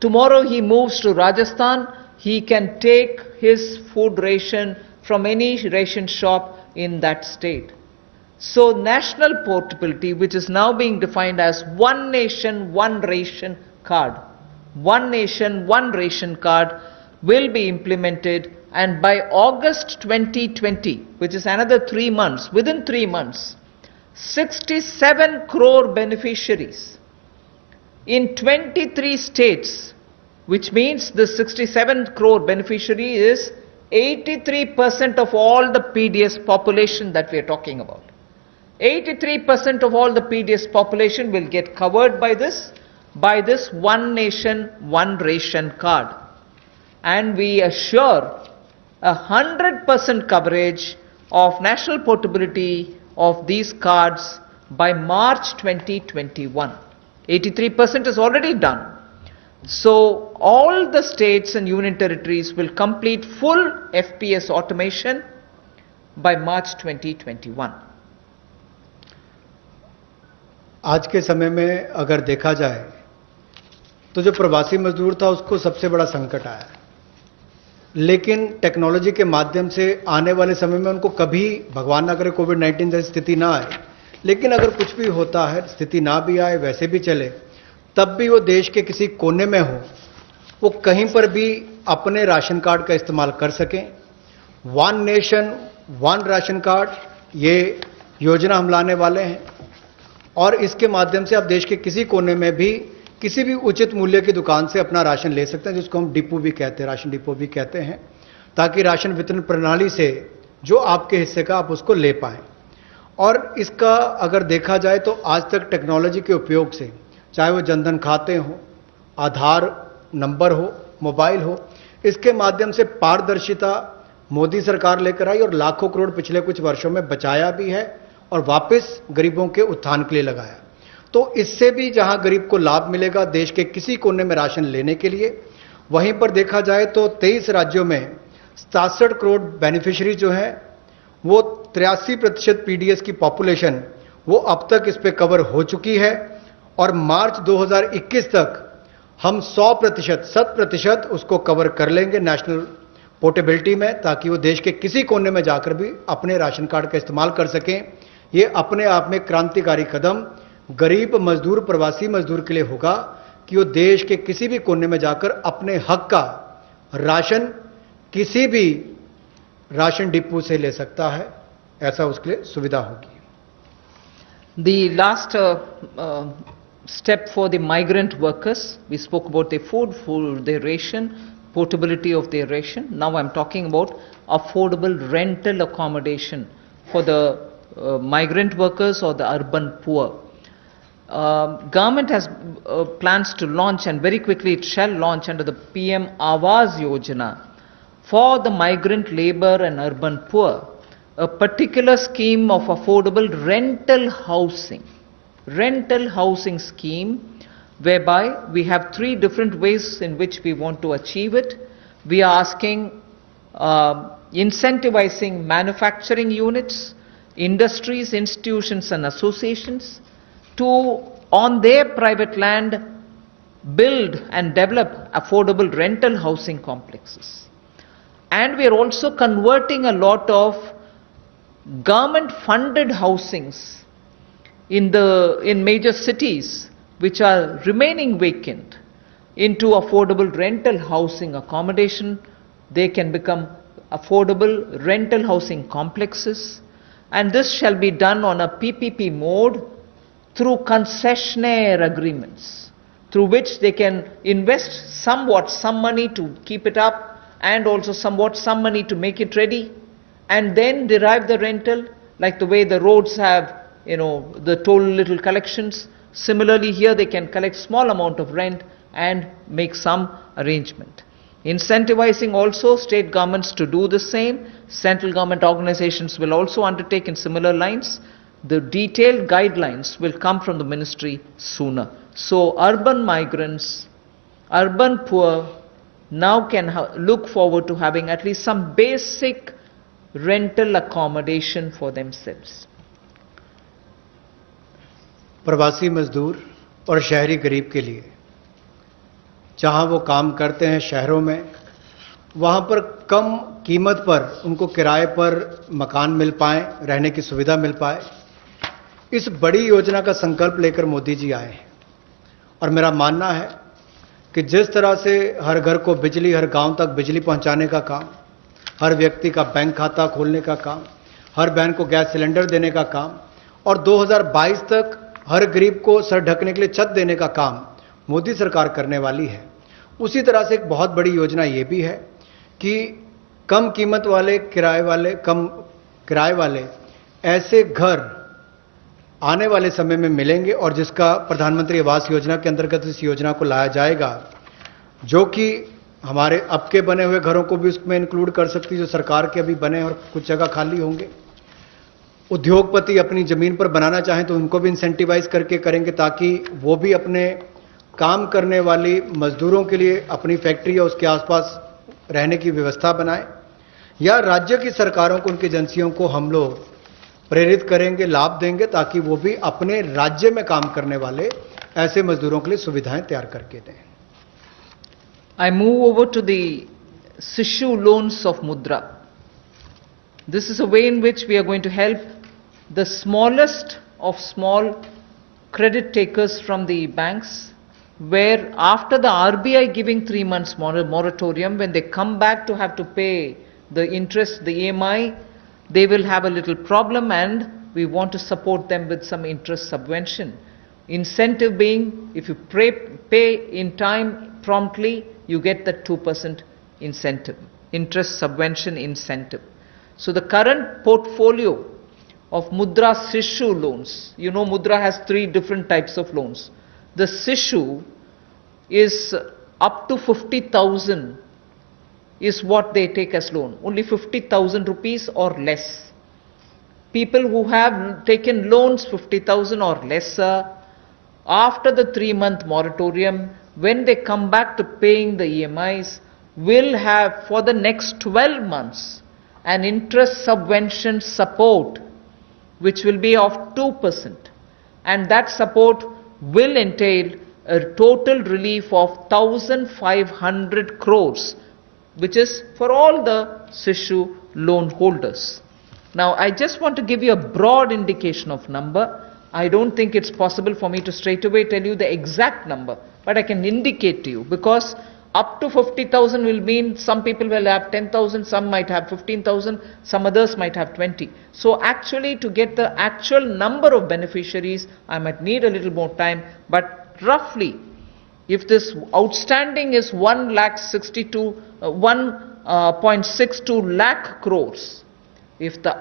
tomorrow he moves to Rajasthan, he can take his food ration from any ration shop in that state. So national portability, which is now being defined as one nation, one ration card, one nation, one ration card, will be implemented, and by August 2020, which is another 3 months, within 3 months, 67 crore beneficiaries in 23 states, which means the 67 crore beneficiary is 83% of all the PDS population that we are talking about. 83% of all the PDS population will get covered by this one nation, one ration card. And we assure 100% coverage of national portability of these cards by March 2021. 83% is already done. So all the states and union territories will complete full FPS automation by March 2021. आज के समय में अगर देखा जाए तो जो प्रवासी मजदूर था उसको सबसे बड़ा संकट आया, लेकिन टेक्नोलॉजी के माध्यम से आने वाले समय में उनको कभी, भगवान ना करे, कोविड-19 जैसी स्थिति ना आए, लेकिन अगर कुछ भी होता है, स्थिति ना भी आए, वैसे भी चले, तब भी वो देश के किसी कोने में हो, वो कहीं पर भी अपने राशन कार्ड का इस्तेमाल कर सकें। One nation one ration card, ये योजना हम लाने वाले हैं और इसके माध्यम से आप देश के किसी कोने में भी किसी भी उचित मूल्य की दुकान से अपना राशन ले सकते हैं, जिसको हम डिपो भी कहते हैं, राशन डिपो भी कहते हैं, ताकि राशन वितरण प्रणाली से जो आपके हिस्से का आप उसको ले पाएं। और इसका अगर देखा जाए तो आज तक टेक्नोलॉजी के उपयोग से, चाहे वो जनधन खाते हो, आधार नंबर हो, मोबाइल हो, इसके माध्यम से पारदर्शिता मोदी सरकार लेकर आई और लाखों करोड़ पिछले कुछ वर्षों में बचाया भी है और वापस गरीबों के उत्थान के लिए लगाया। तो इससे भी जहां गरीब को लाभ मिलेगा देश के किसी कोने में राशन लेने के लिए, वहीं पर देखा जाए तो 23 राज्यों में 67 करोड़ बेनिफिशियरी जो हैं, वो 83% पीडीएस की पॉपुलेशन वो अब तक इस पे कवर हो चुकी है और मार्च 2021 तक हम 100% उसको कवर कर लेंगे नेशनल पोर्टेबिलिटी में, ताकि वो देश के किसी कोने में जाकर भी अपने राशन कार्ड का इस्तेमाल कर सकें। ये अपने आप में क्रांतिकारी कदम गरीब मजदूर, प्रवासी मजदूर के लिए होगा कि वो देश के किसी भी कोने में जाकर अपने हक का राशन किसी भी राशन डिपो से ले सकता है, ऐसा उसके लिए सुविधा होगी। The last step for the migrant workers, we spoke about their food, their ration, portability of their ration. Now I'm talking about affordable rental accommodation for the migrant workers or the urban poor. Government has plans to launch, and very quickly it shall launch under the PM Awas Yojana for the migrant labor and urban poor, a particular scheme of affordable rental housing scheme, whereby we have 3 different ways in which we want to achieve it. We are asking incentivizing manufacturing units, industries, institutions and associations to, on their private land, build and develop affordable rental housing complexes. And we are also converting a lot of government-funded housings in major cities which are remaining vacant into affordable rental housing accommodation. They can become affordable rental housing complexes, and this shall be done on a PPP mode through concessionaire agreements, through which they can invest somewhat some money to keep it up and also somewhat some money to make it ready, and then derive the rental, like the way the roads have, the toll little collections. Similarly, here they can collect small amount of rent and make some arrangement. Incentivizing also state governments to do the same. Central government organizations will also undertake in similar lines. The detailed guidelines will come from the ministry sooner. So urban migrants, urban poor now can look forward to having at least some basic rental accommodation for themselves. प्रवासी मजदूर और शहरी गरीब के लिए जहां वो काम करते हैं शहरों में, वहां पर कम कीमत पर उनको किराए पर मकान मिल पाए, रहने की सुविधा मिल पाए, इस बड़ी योजना का संकल्प लेकर मोदी जी आए हैं। और मेरा मानना है कि जिस तरह से हर घर को बिजली, हर गांव तक बिजली पहुंचाने का काम, हर व्यक्ति का बैंक खाता खोलने का काम, हर बहन को गैस सिलेंडर देने का काम और 2022 तक हर गरीब को सर ढकने के लिए छत देने का काम मोदी सरकार करने वाली है, उसी तरह से एक बहुत बड़ी योजना ये भी है कि कम कीमत वाले, कम किराए वाले ऐसे घर आने वाले समय में मिलेंगे और जिसका प्रधानमंत्री आवास योजना के अंतर्गत इस योजना को लाया जाएगा, जो कि हमारे अब के बने हुए घरों को भी उसमें इंक्लूड कर सकती है, जो सरकार के अभी बने और कुछ जगह खाली होंगे। उद्योगपति अपनी जमीन पर बनाना चाहें तो उनको भी इंसेंटिवाइज करके करेंगे, ताकि वो भी अपने काम करने वाली मजदूरों के लिए अपनी फैक्ट्री या उसके आसपास रहने की व्यवस्था बनाएं, या राज्य की सरकारों को, उनकी एजेंसियों को हम लोग प्रेरित करेंगे, लाभ देंगे, ताकि वो भी अपने राज्य में काम करने वाले ऐसे मजदूरों के लिए सुविधाएं तैयार करके दें। I move over to the Sishu loans of Mudra. This is a way in which we are going to help the smallest of small credit takers from the banks, where after the RBI giving 3 months moratorium, when they come back to have to pay the interest, the EMI, they will have a little problem, and we want to support them with some interest subvention. Incentive being, if you pay in time promptly, you get the 2% incentive, interest subvention incentive. So the current portfolio of Mudra Sishu loans, Mudra has 3 different types of loans. The Sishu is up to 50,000 is what they take as loan, only 50,000 rupees or less. People who have taken loans 50,000 or lesser, after the 3-month moratorium, when they come back to paying the EMIs, will have for the next 12 months an interest subvention support which will be of 2%, and that support will entail a total relief of 1,500 crores, which is for all the Sishu loan holders. Now, I just want to give you a broad indication of number. I don't think it's possible for me to straight away tell you the exact number, but I can indicate to you, because up to 50,000 will mean some people will have 10,000, some might have 15,000, some others might have 20. So actually, to get the actual number of beneficiaries, I might need a little more time, but roughly, if this outstanding is 1.62 lakh crores, if the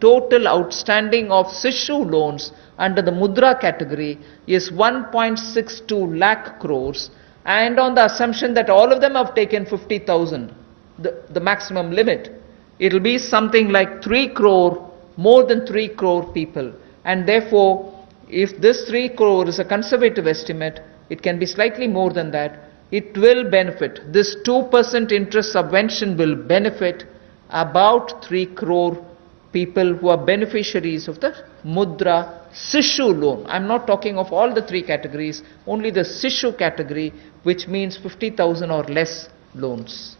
total outstanding of Sishu loans under the Mudra category is 1.62 lakh crores, and on the assumption that all of them have taken 50,000, the maximum limit, it will be something like 3 crore, more than 3 crore people. And therefore, if this 3 crore is a conservative estimate, it can be slightly more than that. It will benefit. This 2% interest subvention will benefit about 3 crore people who are beneficiaries of the Mudra Sishu loan. I'm not talking of all the three categories, only the Sishu category, which means 50,000 or less loans.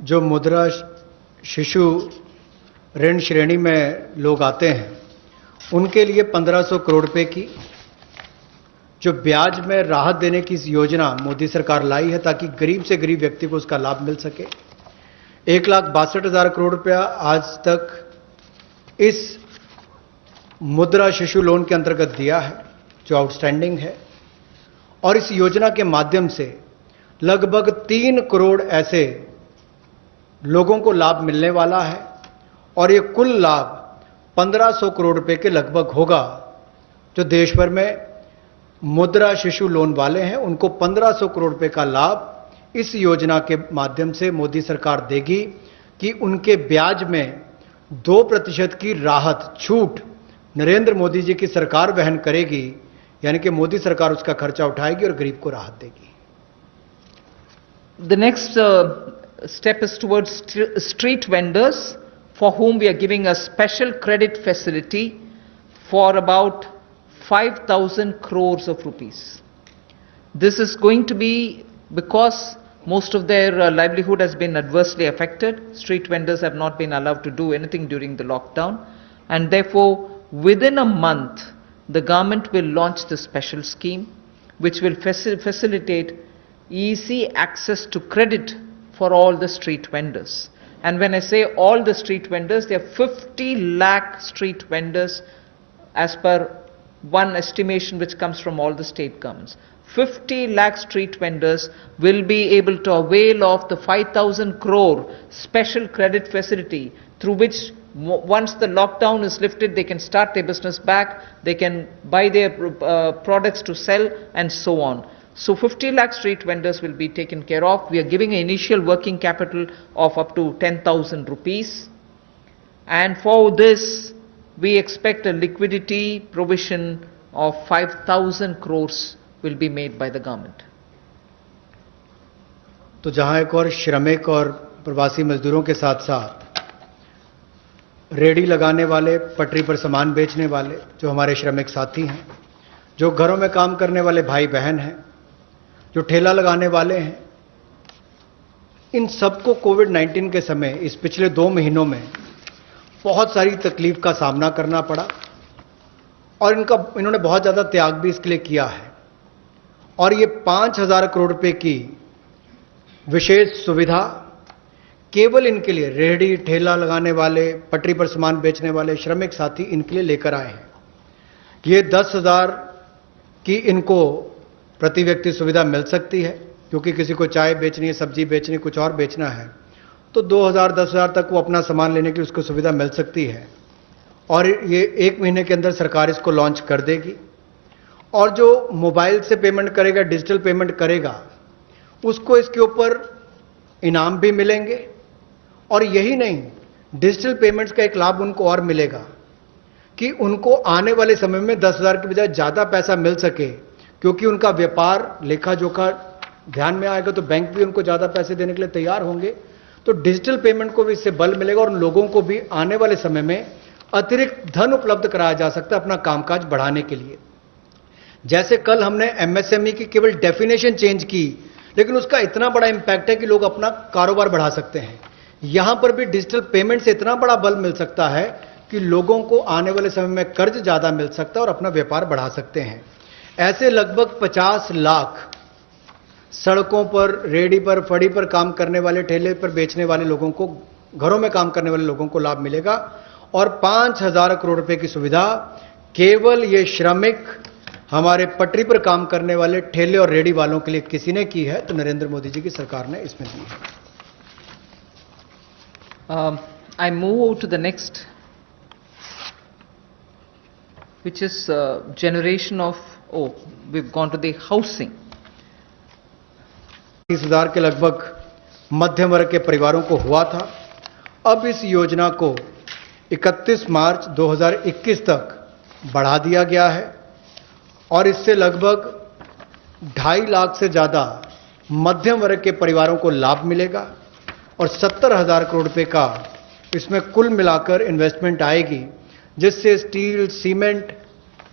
जो मुद्रा शिशु ऋण श्रेणी में लोग आते हैं उनके लिए 1500 करोड़ रुपए की जो ब्याज में राहत देने की योजना मोदी सरकार लाई है ताकि गरीब से गरीब व्यक्ति को उसका लाभ मिल सके। 1,62,000 करोड़ रुपया आज तक इस मुद्रा शिशु लोन के अंतर्गत दिया है जो आउटस्टैंडिंग है, और इस योजना के माध्यम से लगभग 3 करोड़ ऐसे लोगों को लाभ मिलने वाला है, और ये कुल लाभ 1500 करोड़ रुपए के लगभग होगा। जो देश भर में मुद्रा शिशु लोन वाले हैं उनको 1500 करोड़ रुपए का लाभ इस योजना के माध्यम से मोदी सरकार देगी कि उनके ब्याज में 2% की राहत छूट नरेंद्र मोदी जी की सरकार वहन करेगी, यानी कि मोदी सरकार उसका खर्चा उठाएगी और गरीब को राहत देगी। The next step is towards street vendors, for whom we are giving a special credit facility for about 5,000 crores of rupees. This is going to be because most of their livelihood has been adversely affected. Street vendors have not been allowed to do anything during the lockdown, and therefore within a month the government will launch this special scheme which will facilitate easy access to credit for all the street vendors. And when I say all the street vendors, there are 50 lakh street vendors as per one estimation which comes from all the state governments. 50 lakh street vendors will be able to avail of the 5,000 crore special credit facility, through which once the lockdown is lifted, they can start their business back, they can buy their products to sell, and so on. So 50 lakh street vendors will be taken care of. We are giving an initial working capital of up to 10,000 rupees. And for this, we expect a liquidity provision of 5,000 crores will be made by the government. तो जहां एक और श्रमिक और प्रवासी मजदूरों के साथ साथ रेडी लगाने वाले, पटरी पर सामान बेचने वाले जो हमारे श्रमिक साथी हैं, जो घरों में काम करने वाले भाई बहन हैं, जो ठेला लगाने वाले हैं, इन सबको कोविड-19 के समय इस पिछले 2 महीनों में बहुत सारी तकलीफ का सामना करना पड़ा, और इन्होंने बहुत ज़्यादा त्याग भी इसके लिए किया है। और ये 5,000 करोड़ रुपए की विशेष सुविधा केवल इनके लिए, रेहड़ी ठेला लगाने वाले, पटरी पर सामान बेचने वाले श्रमिक साथी, इनके लिए लेकर आए हैं। ये 10,000 की इनको प्रति व्यक्ति सुविधा मिल सकती है, क्योंकि किसी को चाय बेचनी है, सब्जी बेचनी है, कुछ और बेचना है, तो 2,000 10,000 तक वो अपना सामान लेने की उसको सुविधा मिल सकती है। और ये 1 महीने के अंदर सरकार इसको लॉन्च कर देगी। और जो मोबाइल से पेमेंट करेगा, डिजिटल पेमेंट करेगा, उसको इसके ऊपर इनाम भी मिलेंगे। और यही नहीं, डिजिटल पेमेंट्स का एक लाभ उनको और मिलेगा कि उनको आने वाले समय में 10,000 की बजाय ज़्यादा पैसा मिल सके, क्योंकि उनका व्यापार लेखा जोखा ध्यान में आएगा तो बैंक भी उनको ज़्यादा पैसे देने के लिए तैयार होंगे। तो डिजिटल पेमेंट को भी इससे बल मिलेगा, और लोगों को भी आने वाले समय में अतिरिक्त धन उपलब्ध कराया जा सकता है अपना कामकाज बढ़ाने के लिए। जैसे कल हमने एमएसएमई की केवल डेफिनेशन चेंज की, लेकिन उसका इतना बड़ा इंपैक्ट है कि लोग अपना कारोबार बढ़ा सकते हैं। यहां पर भी डिजिटल पेमेंट से इतना बड़ा बल मिल सकता है कि लोगों को आने वाले समय में कर्ज ज्यादा मिल सकता है और अपना व्यापार बढ़ा सकते हैं। ऐसे लगभग 50 लाख सड़कों पर, रेडी पर, फड़ी पर काम करने वाले, ठेले पर बेचने वाले लोगों को, घरों में काम करने वाले लोगों को लाभ मिलेगा। और 5,000 करोड़ रुपए की सुविधा केवल ये श्रमिक, हमारे पटरी पर काम करने वाले ठेले और रेडी वालों के लिए किसी ने की है, तो नरेंद्र मोदी जी की सरकार ने इसमें दी है। I move over to the next, which is generation of, we've gone to the housing. 30,000 के लगभग मध्यम वर्ग के परिवारों को हुआ था। अब इस योजना को 31 मार्च 2021 तक बढ़ा दिया गया है, और इससे लगभग 2.5 लाख से ज़्यादा मध्यम वर्ग के परिवारों को लाभ मिलेगा, और 70,000 करोड़ रुपए का इसमें कुल मिलाकर इन्वेस्टमेंट आएगी, जिससे स्टील, सीमेंट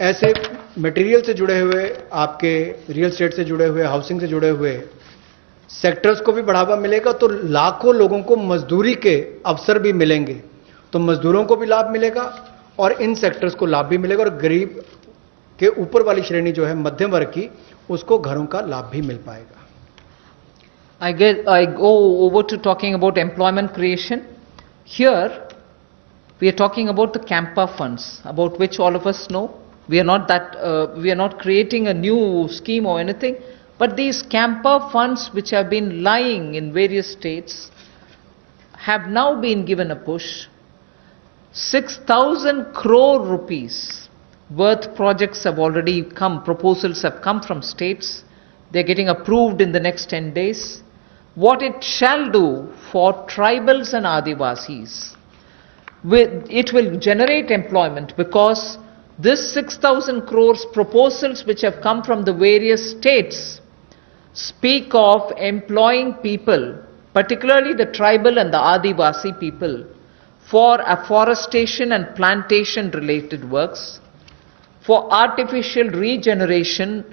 ऐसे मटेरियल से जुड़े हुए, आपके रियल एस्टेट से जुड़े हुए, हाउसिंग से जुड़े हुए सेक्टर्स को भी बढ़ावा मिलेगा, तो लाखों लोगों को मजदूरी के अवसर भी मिलेंगे। तो मजदूरों को भी लाभ मिलेगा और इन सेक्टर्स को लाभ भी मिलेगा, और गरीब के ऊपर वाली श्रेणी जो है मध्यम वर्ग की, उसको घरों का लाभ भी मिल पाएगा। I go over to talking about employment creation. Here, we are talking about the Campa funds, about which all of us know. We are not creating a new scheme or anything, but these Campa funds, which have been lying in various states, have now been given a push. 6,000 crore rupees worth projects have already come, proposals have come from states. They're getting approved in the next 10 days. What it shall do for tribals and Adivasis, it will generate employment, because this 6,000 crores proposals which have come from the various states speak of employing people, particularly the tribal and the Adivasi people, for afforestation and plantation related works, for artificial regeneration,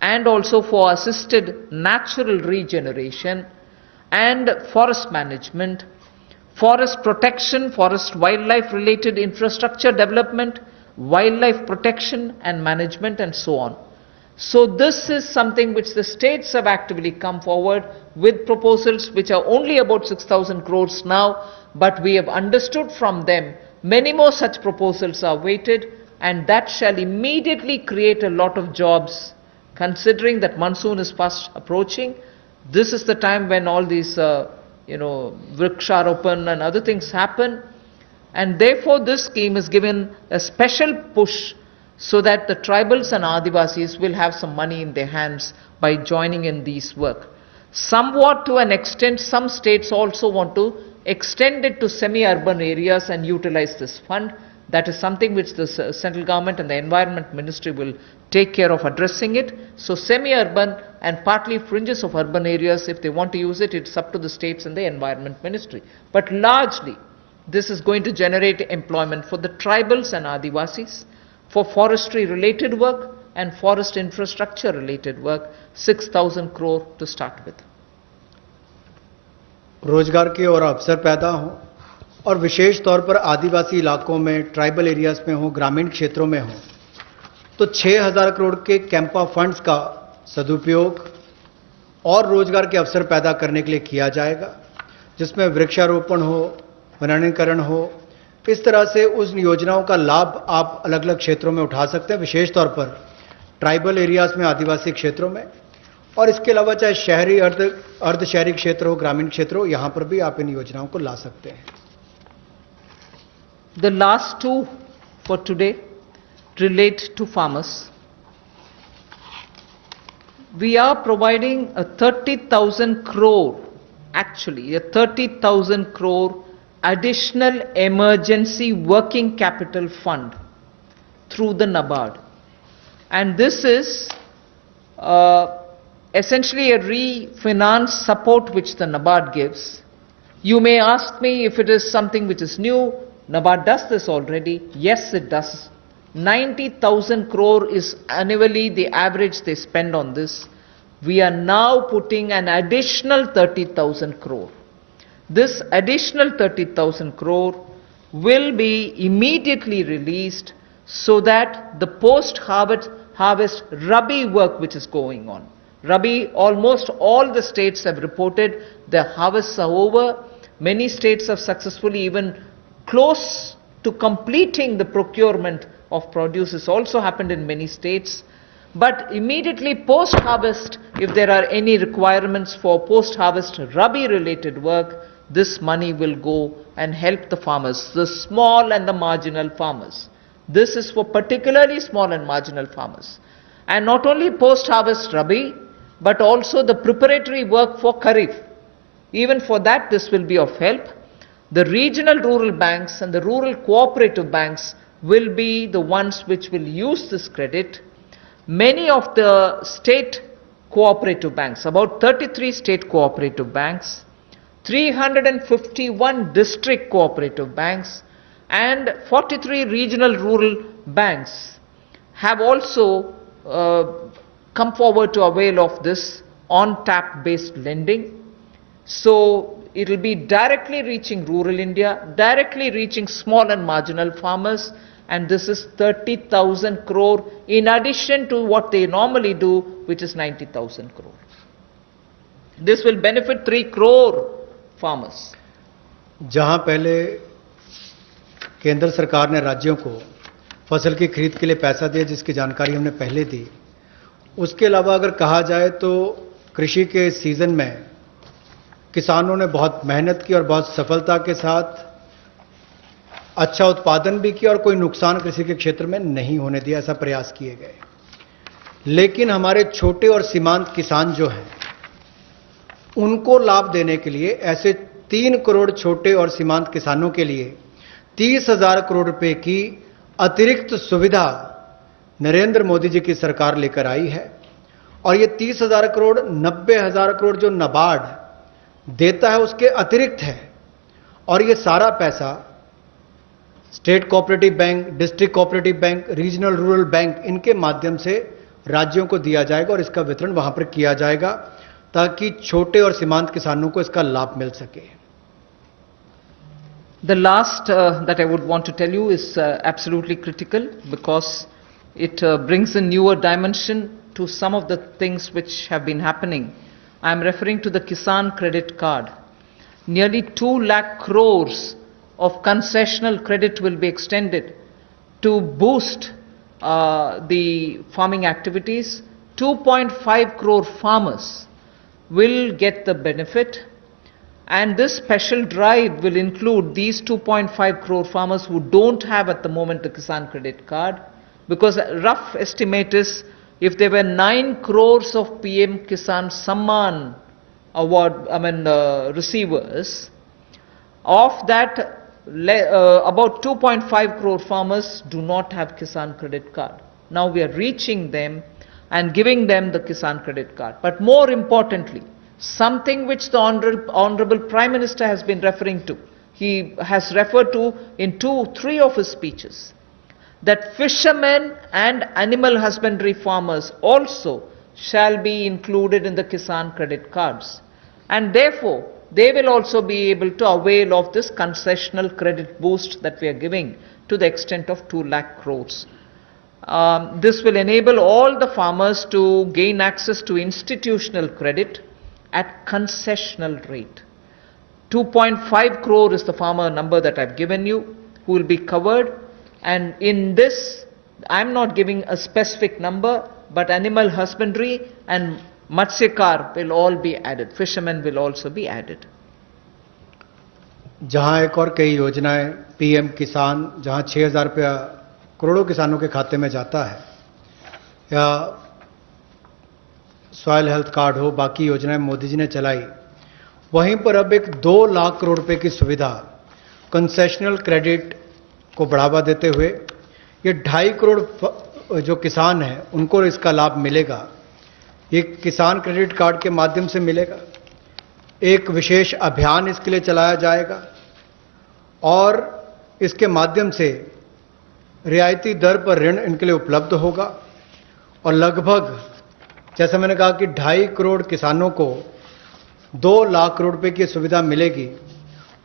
and also for assisted natural regeneration, and forest management, forest protection, forest wildlife related infrastructure development, wildlife protection and management, and so on. So this is something which the states have actively come forward with proposals which are only about 6,000 crores now, but we have understood from them many more such proposals are waited, and that shall immediately create a lot of jobs. Considering that monsoon is fast approaching, this is the time when all these vriksharopan and other things happen, and therefore this scheme is given a special push so that the tribals and Adivasis will have some money in their hands by joining in these work. Somewhat to an extent, some states also want to extend it to semi-urban areas and utilize this fund. That is something which the central government and the environment ministry will take care of addressing it. So semi-urban and partly fringes of urban areas, if they want to use it, it's up to the states and the environment ministry. But largely, this is going to generate employment for the tribals and Adivasis, for forestry related work and forest infrastructure related work, 6,000 crore to start with. रोजगार के और अवसर पैदा हों, और विशेष तौर पर आदिवासी इलाकों में, ट्राइबल एरियाज में हो, ग्रामीण क्षेत्रों में हो, तो 6,000 करोड़ के कैंपा फंड्स का सदुपयोग और रोजगार के अवसर पैदा करने के लिए किया जाएगा, जिसमें वृक्षारोपण हो, वनीकरण हो। इस तरह से उस योजनाओं का लाभ आप अलग अलग क्षेत्रों में उठा सकते हैं, विशेष तौर पर ट्राइबल एरियाज में, आदिवासी क्षेत्रों में, और इसके अलावा चाहे शहरी, अर्ध शहरी क्षेत्र हो, ग्रामीण क्षेत्र हो, यहां पर भी आप इन योजनाओं को ला सकते हैं। The last two for today relate to farmers. We are providing a 30,000 crore, actually a 30,000 crore additional emergency working capital fund through the NABARD. And this is essentially a refinance support which the NABARD gives. You may ask me if it is something which is new. NABARD does this already. Yes, it does. 90,000 crore is annually the average they spend on this. We are now putting an additional 30,000 crore. This additional 30,000 crore will be immediately released so that the post-harvest Rabi work which is going on. Rabi, almost all the states have reported their harvests are over. Many states have successfully even close to completing the procurement of produce. Has also happened in many states. But immediately post-harvest, if there are any requirements for post-harvest Rabi related work, this money will go and help the farmers, the small and the marginal farmers. This is for particularly small and marginal farmers. And not only post-harvest Rabi, but also the preparatory work for Kharif. Even for that, this will be of help. The regional rural banks and the rural cooperative banks will be the ones which will use this credit. Many of the state cooperative banks, about 33 state cooperative banks, 351 district cooperative banks, And 43 regional rural banks have also come forward to avail of this on-tap based lending. So it will be directly reaching rural India, directly reaching small and marginal farmers, and this is 30,000 crore in addition to what they normally do, which is 90,000 crore. This will benefit 3 crore farmers. जहां पहले केंद्र सरकार ने राज्यों को फसल की खरीद के लिए पैसा दिया, जिसकी जानकारी हमने पहले दी, उसके अलावा अगर कहा जाए तो कृषि के सीजन में किसानों ने बहुत मेहनत की और बहुत सफलता के साथ अच्छा उत्पादन भी किया और कोई नुकसान कृषि के क्षेत्र में नहीं होने दिया, ऐसा प्रयास किए गए। लेकिन हमारे छोटे और सीमांत किसान जो हैं, उनको लाभ देने के लिए ऐसे 3 करोड़ छोटे और सीमांत किसानों के लिए 30,000 करोड़ रुपए की अतिरिक्त सुविधा नरेंद्र मोदी जी की सरकार लेकर आई है। और ये 30,000 करोड़ 90,000 करोड़ जो नाबार्ड देता है उसके अतिरिक्त है, और ये सारा पैसा state cooperative bank, district cooperative bank, regional rural bank, इनके माध्यम से राज्यों को दिया जाएगा और इसका वितरण वहां पर किया जाएगा ताकि छोटे और सीमांत किसानों को इसका लाभ मिल सके। The last that I would want to tell you is absolutely critical because it brings a newer dimension to some of the things which have been happening. I am referring to the Kisan credit card. Nearly 2 lakh crores of concessional credit will be extended to boost the farming activities. 2.5 crore farmers will get the benefit, and this special drive will include these 2.5 crore farmers who don't have at the moment the Kisan credit card, because a rough estimate is if there were 9 crores of PM Kisan Samman award receivers, of that about 2.5 crore farmers do not have Kisan credit card. Now we are reaching them and giving them the Kisan credit card. But more importantly, something which the Honorable Prime Minister has been referring to, he has referred to in 2-3 of his speeches, that fishermen and animal husbandry farmers also shall be included in the Kisan credit cards. And therefore, they will also be able to avail of this concessional credit boost that we are giving to the extent of 2 lakh crores. This will enable all the farmers to gain access to institutional credit at concessional rate. 2.5 crore is the farmer number that I've given you, who will be covered. And in this, I'm not giving a specific number, but animal husbandry and Matsyakar will all be added. Fishermen will also be added. जहां एक और कई योजनाएं PM किसान, जहां 6,000 रुपया करोड़ों किसानों के खाते में जाता है, या सॉइल हेल्थ कार्ड हो, बाकी योजनाएं मोदी जी ने चलाई, वहीं पर अब एक 2 लाख करोड़ रुपए की सुविधा कंसेशनल क्रेडिट को बढ़ावा देते हुए ये 2.5 करोड़ जो किसान हैं उनको इसका लाभ मिलेगा। ये किसान क्रेडिट कार्ड के माध्यम से मिलेगा। एक विशेष अभियान इसके लिए चलाया जाएगा और इसके माध्यम से रियायती दर पर ऋण इनके लिए उपलब्ध होगा, और लगभग जैसा मैंने कहा कि 2.5 करोड़ किसानों को 2 लाख करोड़ रुपए की सुविधा मिलेगी।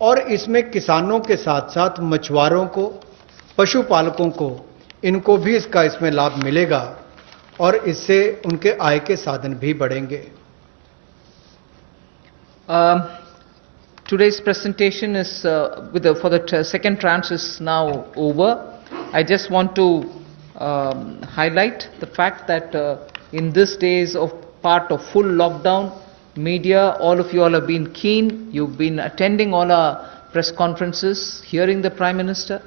और इसमें किसानों के साथ साथ मछुआरों को, पशुपालकों को, इनको भी इसमें लाभ मिलेगा और इससे उनके आय के साधन भी बढ़ेंगे। Today's presentation is for the second tranche is now over. I just want to highlight the fact that in these days of part of full lockdown, media, all of you all have been keen. You've been attending all our press conferences, hearing the Prime Minister.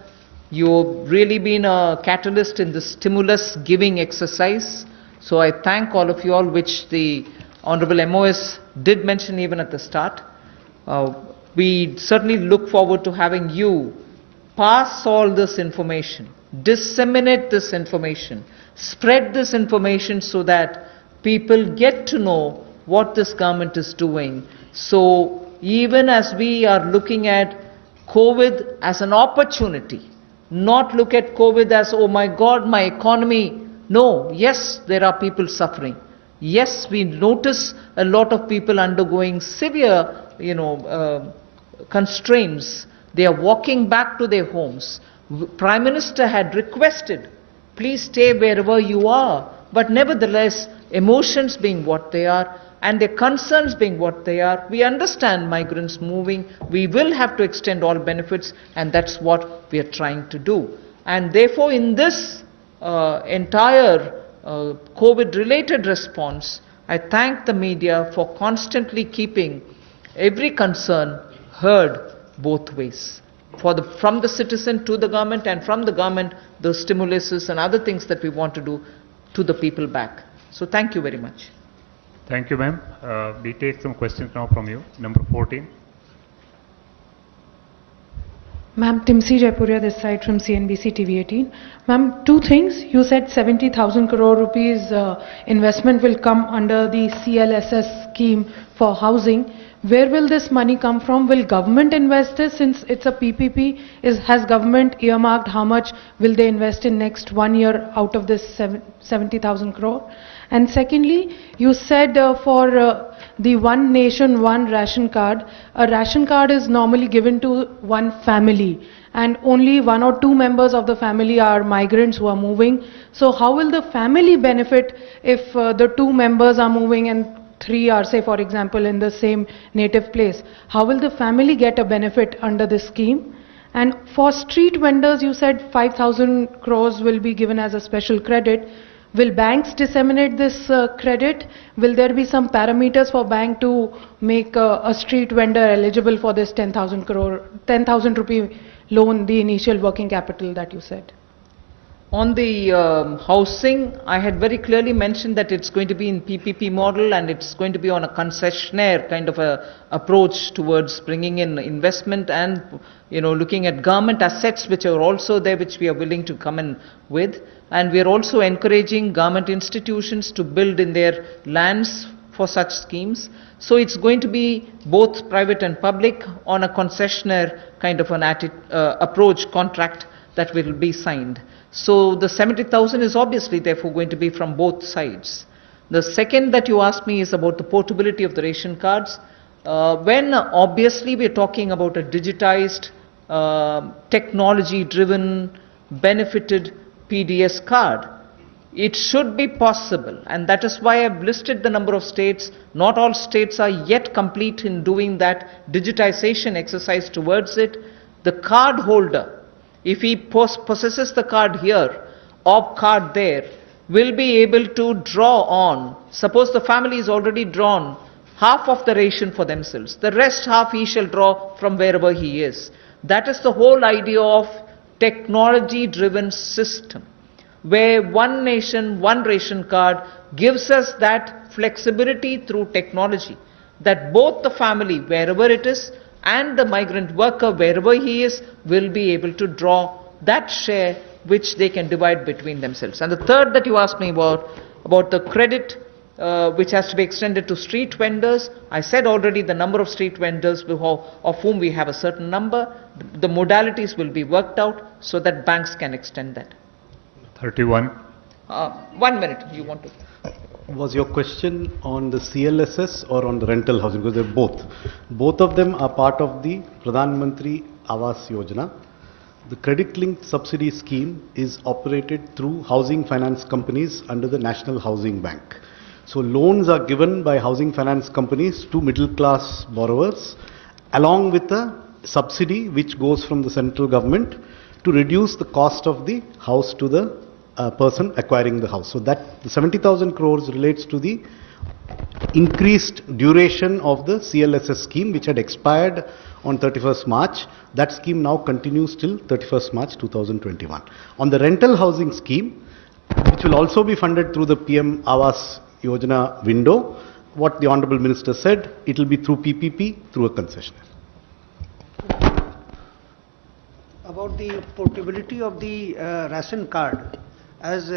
You've really been a catalyst in the stimulus giving exercise. So I thank all of you all, which the Honorable MOS did mention even at the start. We certainly look forward to having you pass all this information, disseminate this information, spread this information so that people get to know what this government is doing. So even as we are looking at COVID as an opportunity not look at COVID as, oh my God, my economy. No, yes, there are people suffering. Yes, we notice a lot of people undergoing severe, constraints. They are walking back to their homes. Prime Minister had requested, please stay wherever you are. But nevertheless, emotions being what they are, and their concerns being what they are, we understand migrants moving. We will have to extend all benefits, and that's what we are trying to do. And therefore, in this entire COVID-related response, I thank the media for constantly keeping every concern heard both ways. From the citizen to the government, and from the government, the stimuluses and other things that we want to do to the people back. So thank you very much. Thank you, ma'am. We take some questions now from you. Number 14. Ma'am, Timsi Jaipuria this side from CNBC TV18. Ma'am, two things. You said 70,000 crore rupees investment will come under the CLSS scheme for housing. Where will this money come from? Will government invest this since it's a PPP? Has government earmarked how much will they invest in next 1 year out of this 70,000 crore? And secondly, you said for the One Nation, One Ration Card, a ration card is normally given to one family and only 1 or 2 members of the family are migrants who are moving. So how will the family benefit if the 2 members are moving and 3 are, say for example, in the same native place? How will the family get a benefit under this scheme? And for street vendors, you said 5,000 crores will be given as a special credit. Will banks disseminate this credit? Will there be some parameters for bank to make a street vendor eligible for this 10,000 rupee loan, the initial working capital that you said? On the housing, I had very clearly mentioned that it's going to be in PPP model, and it's going to be on a concessionaire kind of a approach towards bringing in investment and looking at government assets which are also there, which we are willing to come in with. And we are also encouraging government institutions to build in their lands for such schemes. So it's going to be both private and public on a concessionaire kind of an approach contract that will be signed. So the 70,000 is obviously therefore going to be from both sides. The second that you asked me is about the portability of the ration cards. When obviously we're talking about a digitized, technology-driven, benefited PDS card, it should be possible, and that is why I've listed the number of states. Not all states are yet complete in doing that digitization exercise towards it. The card holder, if he possesses the card here or card there, will be able to draw on. Suppose the family is already drawn half of the ration for themselves, the rest half he shall draw from wherever he is. That is the whole idea of technology-driven system, where One Nation, One Ration Card gives us that flexibility through technology, that both the family, wherever it is, and the migrant worker, wherever he is, will be able to draw that share which they can divide between themselves. And the third that you asked me about the credit which has to be extended to street vendors, I said already the number of street vendors of whom we have a certain number. The modalities will be worked out so that banks can extend that. 31. 1 minute, you want to? Was your question on the CLSS or on the rental housing? Because they're both. Both of them are part of the Pradhan Mantri Awas Yojana. The credit-linked subsidy scheme is operated through housing finance companies under the National Housing Bank. So loans are given by housing finance companies to middle-class borrowers, along with a subsidy which goes from the central government to reduce the cost of the house to the person acquiring the house. So that the 70,000 crores relates to the increased duration of the CLSS scheme, which had expired on 31st March. That scheme now continues till 31st March 2021. On the rental housing scheme, which will also be funded through the PM Awas Yojana window, what the Honorable Minister said, it will be through PPP, through a concessionaire. About the portability of the ration card, as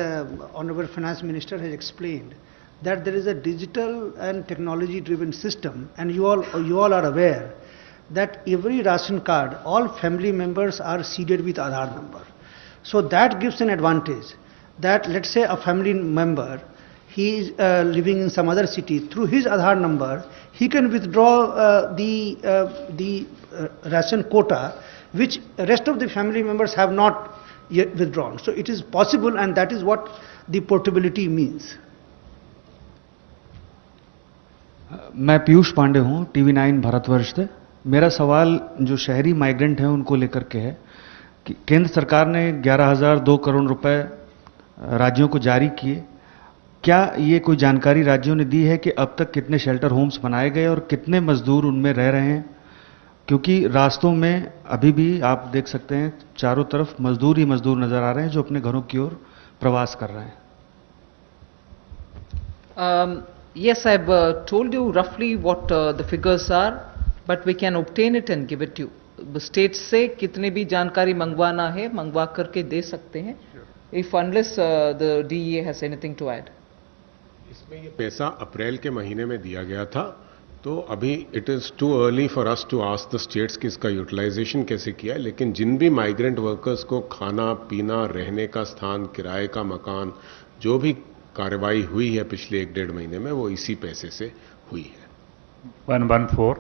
Honorable Finance Minister has explained, that there is a digital and technology-driven system, and you all are aware that every ration card, all family members are seeded with Aadhaar number. So that gives an advantage that let's say a family member, he is living in some other city, through his Aadhaar number, he can withdraw the ration quota, which rest of the family members have not yet withdrawn. So it is possible, and that is what the portability means. मैं पीयूष पांडे हूं, TV 9 Bharatvarsh से। मेरा सवाल जो शहरी migrant हैं उनको लेकर के है कि केंद्र सरकार ने 11,002 करोड़ रुपए राज्यों को जारी किए। क्या ये कोई जानकारी राज्यों ने दी है कि अब तक कितने शेल्टर होम्स बनाए गए और कितने मजदूर उनमें रह रहे हैं? क्योंकि रास्तों में अभी भी आप देख सकते हैं चारों तरफ मजदूर ही मजदूर नजर आ रहे हैं जो अपने घरों की ओर प्रवास कर रहे हैं। Yes, I've told you roughly what the figures are, but we can obtain it and give it to you. States से कितने भी जानकारी मंगवाना है मंगवा करके दे सकते हैं, if unless the DEA has anything to add. इसमें ये पैसा अप्रैल के महीने में दिया गया था, तो अभी it is too early for us to ask the states कि इसका यूटिलाइजेशन कैसे किया है, लेकिन जिन भी माइग्रेंट वर्कर्स को खाना पीना, रहने का स्थान, किराए का मकान, जो भी कार्रवाई हुई है पिछले 1-1.5 महीने में, वो इसी पैसे से हुई है। 114.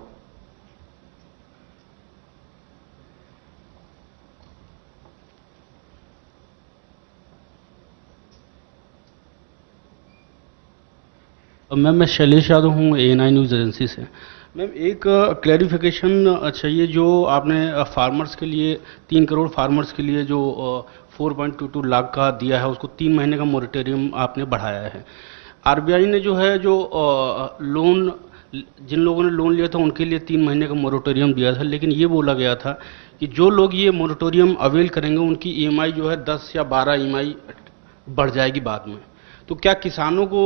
मैम मैं शैलेश यादव हूँ ANI न्यूज़ एजेंसी से। मैम एक क्लैरिफिकेशन चाहिए, जो आपने फार्मर्स के लिए 3 करोड़ फार्मर्स के लिए जो 4.22 लाख का दिया है उसको 3 महीने का मोरेटोरियम आपने बढ़ाया है। RBI ने जो है जो लोन, जिन लोगों ने लोन लिया था उनके लिए 3 महीने का मोरेटोरियम दिया था, लेकिन ये बोला गया था कि जो लोग ये मोरेटोरियम अवेल करेंगे उनकी EMI जो है 10 या 12 EMI बढ़ जाएगी बाद में। तो क्या किसानों को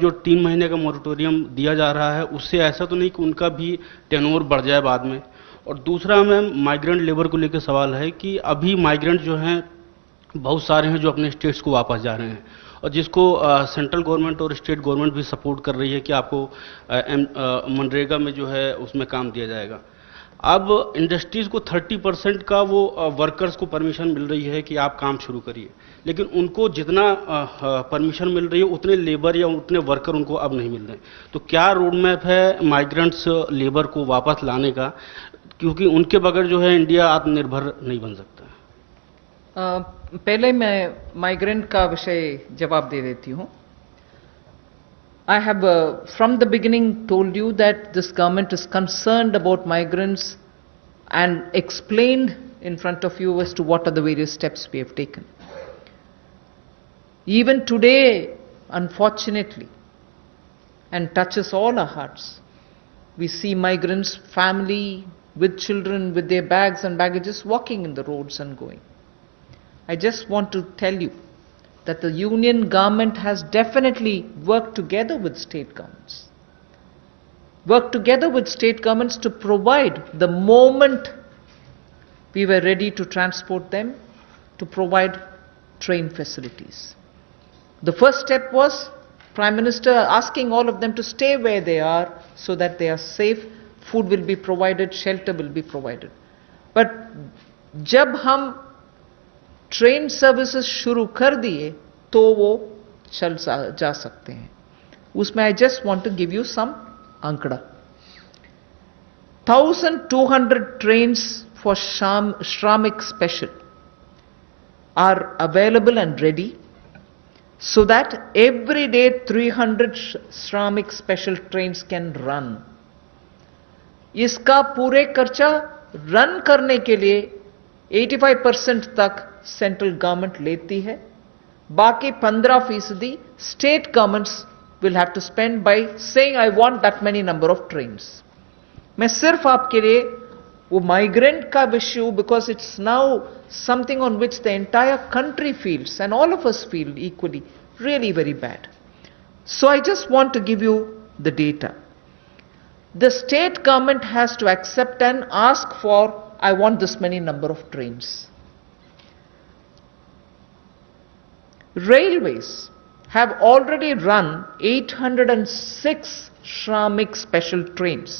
जो 3 महीने का मोरेटोरियम दिया जा रहा है उससे ऐसा तो नहीं कि उनका भी टेनोर बढ़ जाए बाद में? और दूसरा मैम माइग्रेंट लेबर को लेकर सवाल है कि अभी माइग्रेंट जो हैं बहुत सारे हैं जो अपने स्टेट्स को वापस जा रहे हैं, और जिसको सेंट्रल गवर्नमेंट और स्टेट गवर्नमेंट भी सपोर्ट कर रही है कि आपको मनरेगा में जो है उसमें काम दिया जाएगा। अब इंडस्ट्रीज़ को 30% का वो वर्कर्स को परमिशन मिल रही है कि आप काम शुरू करिए, लेकिन उनको जितना परमिशन मिल रही है उतने लेबर या उतने वर्कर उनको अब नहीं मिल रहे। तो क्या रोड मैप है माइग्रेंट्स लेबर को वापस लाने का, क्योंकि उनके बगैर जो है इंडिया आत्मनिर्भर नहीं बन सकता। पहले मैं माइग्रेंट का विषय जवाब दे देती हूँ। I have from the beginning told you that this government is concerned about migrants and explained in front of you as to what are the various steps we have taken. Even today, unfortunately, and touches all our hearts, we see migrants, family with children with their bags and baggages walking in the roads and going. I just want to tell you that the union government has definitely worked together with state governments, to provide, the moment we were ready to transport them, to provide train facilities. The first step was Prime Minister asking all of them to stay where they are so that they are safe, food will be provided, shelter will be provided. But जब हम train services शुरू कर दिए तो वो चल जा सकते हैं। उसमें I just want to give you some आंकड़ा। 1200 trains for Shramik Special are available and ready, so that every day 300 Shramik Special trains can run. इसका पूरे खर्चा रन करने के लिए 85% तक सेंट्रल गवर्नमेंट लेती है, बाकी 15% state governments will have to spend by saying I want that many number of trains. मैं सिर्फ आपके लिए वो माइग्रेंट का विषय, because it's now something on which the entire country feels and all of us feel equally really very bad, so I just want to give you the data. The state government has to accept and ask for, I want this many number of trains. Railways have already run 806 Shramik special trains,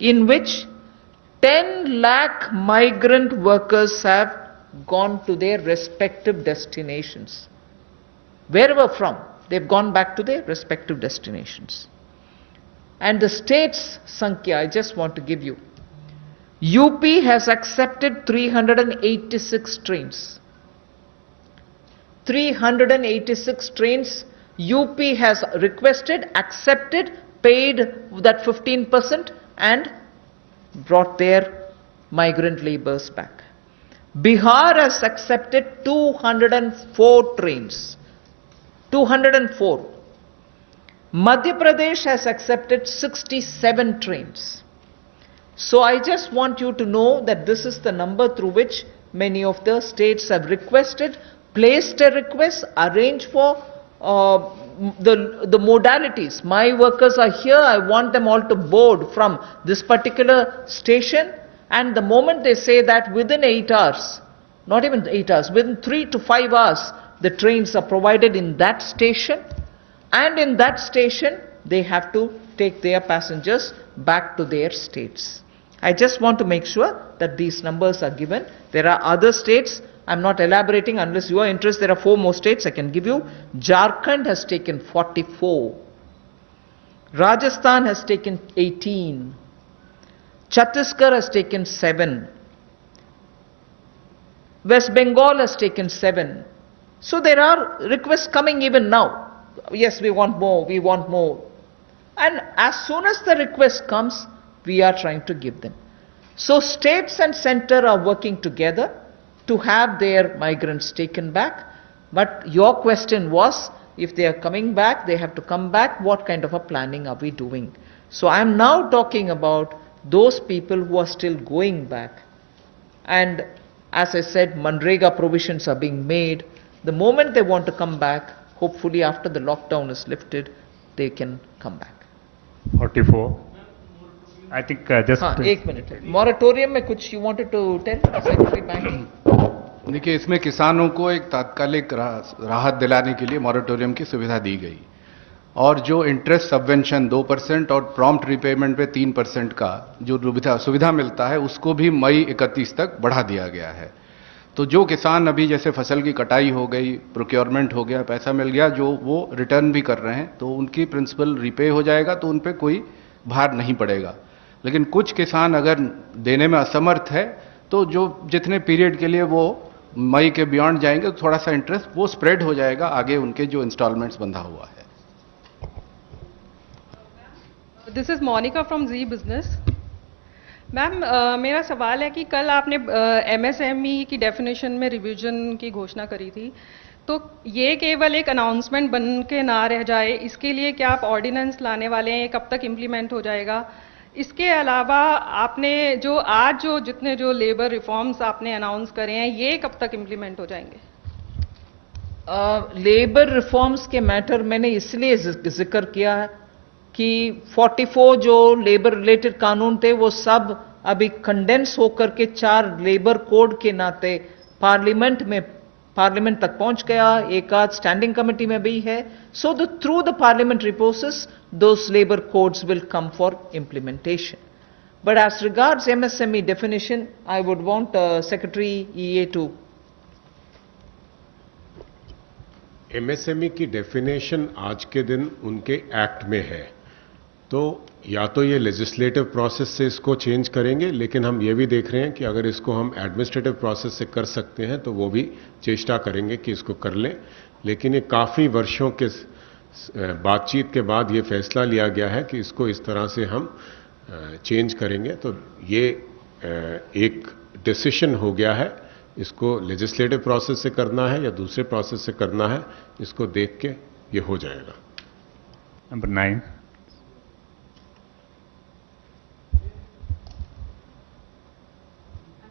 in which 10 lakh migrant workers have gone to their respective destinations. Wherever from, they've gone back to their respective destinations. And the states, Sankhya, I just want to give you. UP has accepted 386 trains. 386 trains UP has requested, accepted, paid that 15% and brought their migrant laborers back. Bihar has accepted 204 trains. 204. Madhya Pradesh has accepted 67 trains. So I just want you to know that this is the number through which many of the states have requested, placed a request, arranged for the modalities. My workers are here, I want them all to board from this particular station, and the moment they say that within 8 hours, not even 8 hours, within 3 to 5 hours, the trains are provided in that station, and in that station they have to take their passengers back to their states. I just want to make sure that these numbers are given. There are other states, I'm not elaborating unless you are interested. There are 4 more states I can give you. Jharkhand has taken 44. Rajasthan has taken 18. Chhattisgarh has taken 7. West Bengal has taken 7. So there are requests coming even now. Yes, we want more, we want more. And as soon as the request comes, we are trying to give them. So states and center are working together to have their migrants taken back. But your question was, if they are coming back, they have to come back, what kind of a planning are we doing? So I am now talking about those people who are still going back. And as I said, Manrega provisions are being made. The moment they want to come back, hopefully after the lockdown is lifted, they can come back. 44. I think just... हाँ, एक minute moratorium में कुछ you wanted to tell Secretary Banking? देखिए, इसमें किसानों को एक तात्कालिक राहत दिलाने के लिए मॉरेटोरियम की सुविधा दी गई और जो इंटरेस्ट सबवेंशन 2% और प्रॉम्प्ट रिपेमेंट पे 3% का जो सुविधा मिलता है उसको भी मई 31 तक बढ़ा दिया गया है। तो जो किसान अभी जैसे फसल की कटाई हो गई, प्रोक्योरमेंट हो गया, पैसा मिल गया, जो वो रिटर्न भी कर रहे हैं तो उनकी प्रिंसिपल रिपे हो जाएगा, तो उन पर कोई भार नहीं पड़ेगा। लेकिन कुछ किसान अगर देने में असमर्थ है तो जो जितने पीरियड के लिए वो मई के बियॉन्ड जाएंगे तो थोड़ा सा इंटरेस्ट वो स्प्रेड हो जाएगा आगे उनके जो इंस्टॉलमेंट्स बंधा हुआ है। This is Monika from Zee business. Ma'am, मेरा सवाल है कि कल आपने एमएसएमई की डेफिनेशन में रिवीजन की घोषणा करी थी, तो ये केवल एक अनाउंसमेंट बन के ना रह जाए, इसके लिए क्या आप ऑर्डिनेंस लाने वाले हैं? कब तक इम्प्लीमेंट हो जाएगा? इसके अलावा आपने जो जितने लेबर रिफॉर्म्स आपने अनाउंस करे हैं, ये कब तक इम्प्लीमेंट हो जाएंगे? लेबर रिफॉर्म्स के मैटर मैंने इसलिए जिक्र किया है कि 44 जो लेबर रिलेटेड कानून थे वो सब अभी कंडेंस होकर के 4 लेबर कोड के नाते पार्लियामेंट तक पहुंच गया, एक आध स्टैंडिंग कमेटी में भी है। So through the parliamentary process those labor codes will come for implementation. But as regards MSME definition, I would want Secretary EA to. MSME की डेफिनेशन आज के दिन उनके एक्ट में है, तो या तो ये लेजिस्लेटिव प्रोसेस से इसको चेंज करेंगे, लेकिन हम ये भी देख रहे हैं कि अगर इसको हम एडमिनिस्ट्रेटिव प्रोसेस से कर सकते हैं तो वो भी चेष्टा करेंगे कि इसको कर लें। लेकिन ये काफ़ी वर्षों के बातचीत के बाद ये फैसला लिया गया है कि इसको इस तरह से हम चेंज करेंगे, तो ये एक डिसीजन हो गया है। इसको लेजिस्लेटिव प्रोसेस से करना है या दूसरे प्रोसेस से करना है, इसको देख के ये हो जाएगा। Number 9.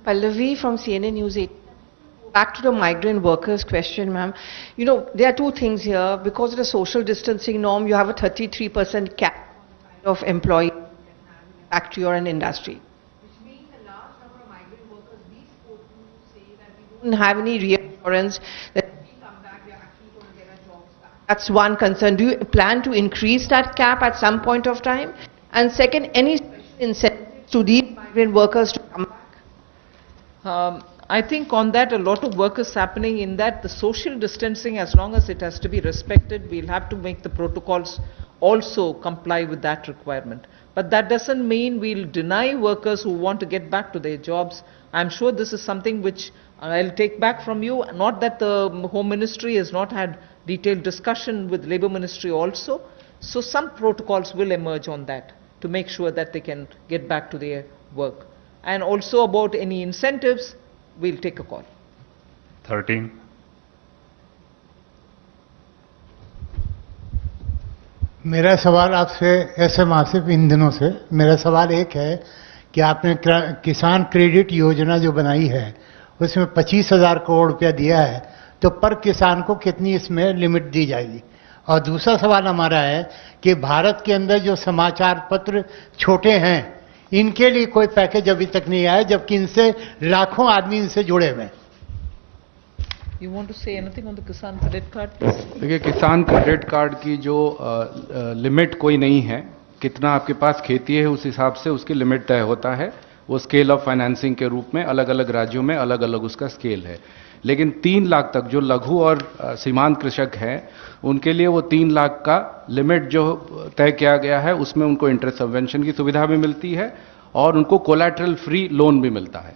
Pallavi from CNN News 8. Back to the migrant workers question, ma'am. You know, there are 2 things here. Because of the social distancing norm, you have a 33% cap of employee factory or an industry. Which means a large number of migrant workers, we spoke to say that we don't have any reassurance that if we come back, we are actually going to get our jobs back. That's one concern. Do you plan to increase that cap at some point of time? And second, any special incentives to these migrant workers to come back? I think on that a lot of work is happening in that the social distancing, as long as it has to be respected, we'll have to make the protocols also comply with that requirement. But that doesn't mean we'll deny workers who want to get back to their jobs. I'm sure this is something which I'll take back from you. Not that the Home Ministry has not had detailed discussion with Labour Ministry also. So some protocols will emerge on that to make sure that they can get back to their work. And also about any incentives, we'll take a call. 13. मेरा सवाल आपसे ऐसे मासिक ईंधनों से मेरा सवाल एक है कि आपने किसान क्रेडिट योजना जो बनाई है उसमें 25,000 करोड़ रुपया दिया है, तो पर किसान को कितनी इसमें लिमिट दी जाएगी? और दूसरा सवाल हमारा है कि भारत के अंदर जो समाचार पत्र छोटे हैं इनके लिए कोई पैकेज अभी तक नहीं आया, जबकि इनसे लाखों आदमी इनसे जुड़े हुए हैं। You want to say anything on the Kisan credit card, please? देखिए, किसान क्रेडिट कार्ड की जो लिमिट कोई नहीं है, कितना आपके पास खेती है उस हिसाब से उसकी लिमिट तय होता है। वो स्केल ऑफ फाइनेंसिंग के रूप में अलग अलग राज्यों में अलग अलग उसका स्केल है। लेकिन 3 लाख तक जो लघु और सीमांत कृषक हैं उनके लिए वो 3 लाख का लिमिट जो तय किया गया है उसमें उनको इंटरेस्ट सबवेंशन की सुविधा भी मिलती है और उनको कोलैटरल फ्री लोन भी मिलता है।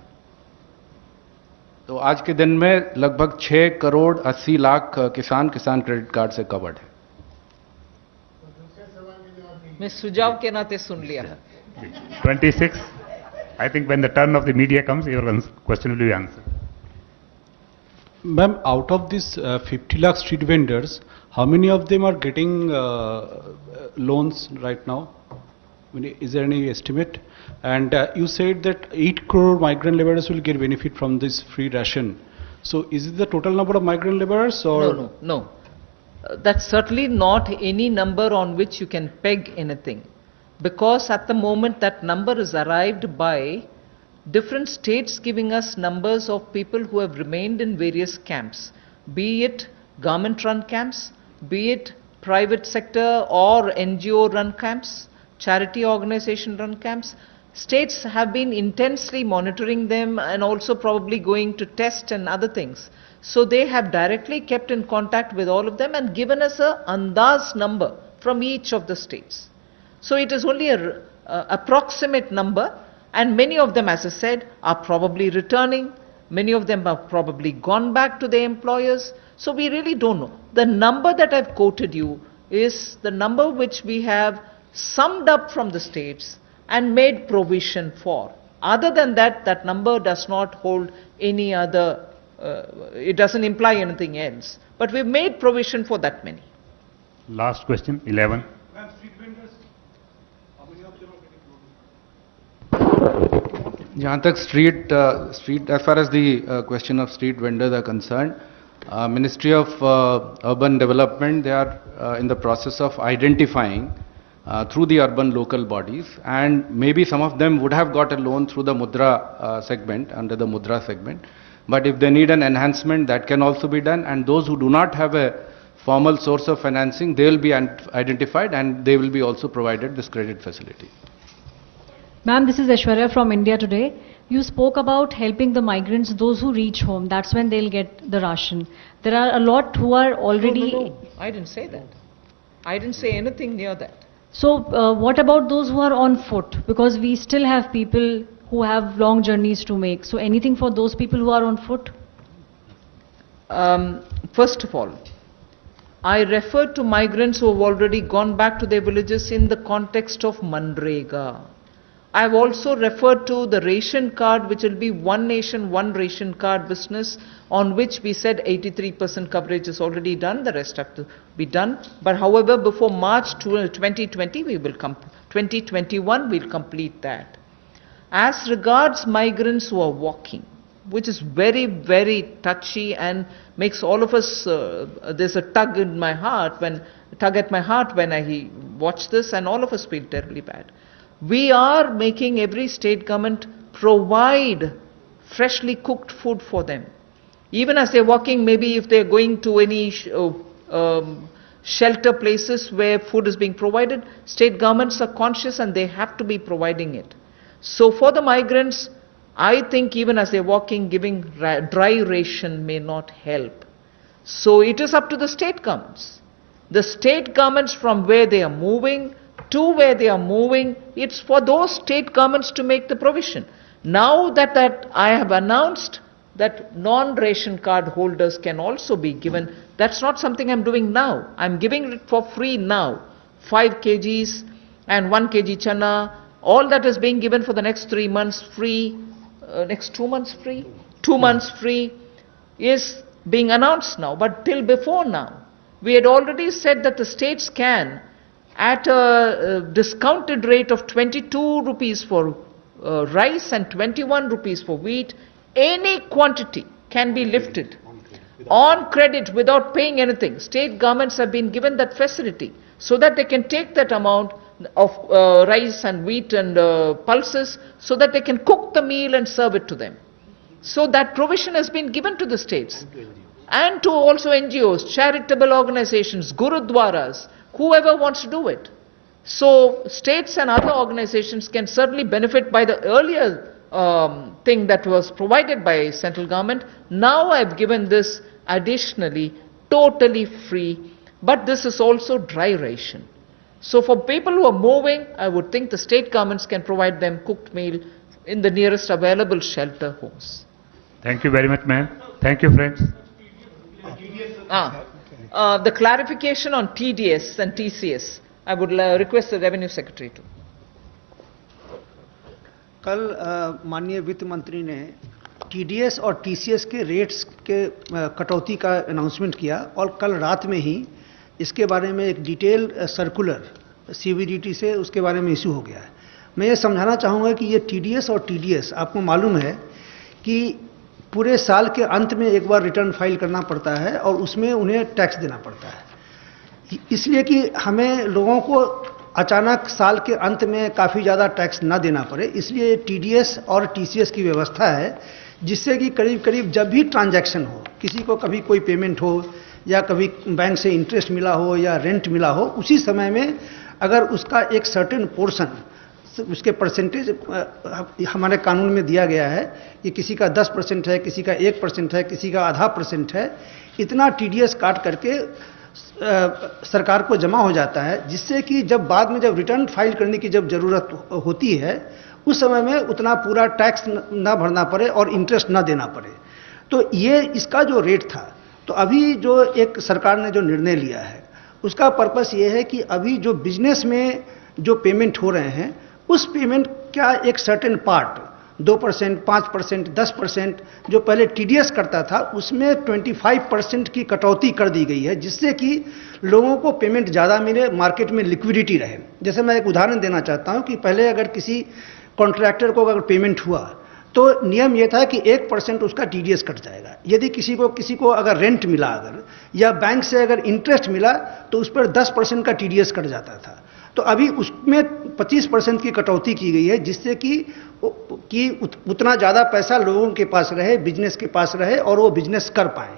तो आज के दिन में लगभग 6 करोड़ 80 लाख किसान क्रेडिट कार्ड से कवर्ड है। मैं सुझाव के नाते सुन लिया। 26. I think when the turn of the media comes, your question will be answered. Ma'am, out of these 50 lakh street vendors, how many of them are getting loans right now? I mean, is there any estimate? And you said that 8 crore migrant laborers will get benefit from this free ration. So is it the total number of migrant laborers or? No. That's certainly not any number on which you can peg anything. Because at the moment that number is arrived by different states giving us numbers of people who have remained in various camps, be it government-run camps, be it private sector or NGO-run camps, charity organization-run camps. States have been intensely monitoring them and also probably going to test and other things. So they have directly kept in contact with all of them and given us a andaz number from each of the states. So it is only an approximate number, and many of them, as I said, are probably returning. Many of them have probably gone back to their employers. So we really don't know. The number that I've quoted you is the number which we have summed up from the states and made provision for. Other than that, that number does not hold any other, it doesn't imply anything else. But we've made provision for that many. Last question, 11. जहाँ तक street as far as the question of street vendors are concerned, Ministry of Urban Development, they are in the process of identifying through the urban local bodies, and maybe some of them would have got a loan through the Mudra segment, under the Mudra segment. But if they need an enhancement, that can also be done, and those who do not have a formal source of financing, they will be identified and they will be also provided this credit facility. Ma'am, this is Aishwarya from India Today. You spoke about helping the migrants, those who reach home. That's when they'll get the ration. There are a lot who are already... No. I didn't say that. I didn't say anything near that. So what about those who are on foot? Because we still have people who have long journeys to make. So anything for those people who are on foot? First of all, I referred to migrants who have already gone back to their villages in the context of Manrega. I have also referred to the ration card, which will be one nation, one ration card business, on which we said 83% coverage is already done, the rest have to be done. But however, before March 2020, 2021, we'll complete that. As regards migrants who are walking, which is very, very touchy and makes all of us, there's a tug at my heart when I watch this, and all of us feel terribly bad. We are making every state government provide freshly cooked food for them. Even as they're walking, maybe if they're going to any shelter places where food is being provided, state governments are conscious and they have to be providing it. So for the migrants, I think even as they're walking, giving dry ration may not help. So it is up to the state governments. The state governments from where they are moving to where they are moving, it's for those state governments to make the provision. Now that I have announced that non-ration card holders can also be given, that's not something I'm doing now. I'm giving it for free now. 5 kgs and 1 kg chana, all that is being given for the next 3 months free, next 2 months free, 2 months free is being announced now. But till before now, we had already said that the states can, at a discounted rate of 22 rupees for rice and 21 rupees for wheat, any quantity can be lifted on credit without paying anything. State governments have been given that facility so that they can take that amount of rice and wheat and pulses so that they can cook the meal and serve it to them. So that provision has been given to the states and to also NGOs, charitable organizations, gurudwaras, whoever wants to do it. So states and other organizations can certainly benefit by the earlier thing that was provided by central government. Now I've given this additionally, totally free, but this is also dry ration. So for people who are moving, I would think the state governments can provide them cooked meal in the nearest available shelter homes. Thank you very much, ma'am. Thank you, friends. The clarification on TDS and TCS, I would request the Revenue Secretary to. कल माननीय वित्त मंत्री ने TDS और TCS के rates के कटौती का अनाउंसमेंट किया और कल रात में ही इसके बारे में एक डिटेल सर्कुलर सीबीडीटी से उसके बारे में इशू हो गया है। मैं ये समझाना चाहूँगा कि ये टीडीएस और टीडीएस आपको मालूम है कि पूरे साल के अंत में एक बार रिटर्न फाइल करना पड़ता है और उसमें उन्हें टैक्स देना पड़ता है, इसलिए कि हमें लोगों को अचानक साल के अंत में काफ़ी ज़्यादा टैक्स ना देना पड़े, इसलिए टीडीएस और टीसीएस की व्यवस्था है जिससे कि करीब करीब जब भी ट्रांजैक्शन हो, किसी को कभी कोई पेमेंट हो या कभी बैंक से इंटरेस्ट मिला हो या रेंट मिला हो, उसी समय में अगर उसका एक सर्टेन पोर्शन उसके परसेंटेज हमारे कानून में दिया गया है कि किसी का 10% है, किसी का 1% है, किसी का आधा % है, इतना टीडीएस काट करके सरकार को जमा हो जाता है, जिससे कि जब बाद में जब रिटर्न फाइल करने की जब ज़रूरत होती है उस समय में उतना पूरा टैक्स ना भरना पड़े और इंटरेस्ट ना देना पड़े। तो ये इसका जो रेट था, तो अभी जो एक सरकार ने जो निर्णय लिया है उसका पर्पस ये है कि अभी जो बिजनेस में जो पेमेंट हो रहे हैं उस पेमेंट का एक सर्टेन पार्ट 2%, 5%, 10% जो पहले टीडीएस करता था उसमें 25% की कटौती कर दी गई है, जिससे कि लोगों को पेमेंट ज़्यादा मिले, मार्केट में लिक्विडिटी रहे। जैसे मैं एक उदाहरण देना चाहता हूं कि पहले अगर किसी कॉन्ट्रैक्टर को अगर पेमेंट हुआ तो नियम यह था कि 1% उसका टीडीएस कट जाएगा। यदि किसी को अगर रेंट मिला अगर या बैंक से अगर इंटरेस्ट मिला तो उस पर 10% का टीडीएस कट जाता था। तो अभी उसमें 25% की कटौती की गई है, जिससे कि उतना ज़्यादा पैसा लोगों के पास रहे, बिजनेस के पास रहे और वो बिजनेस कर पाए।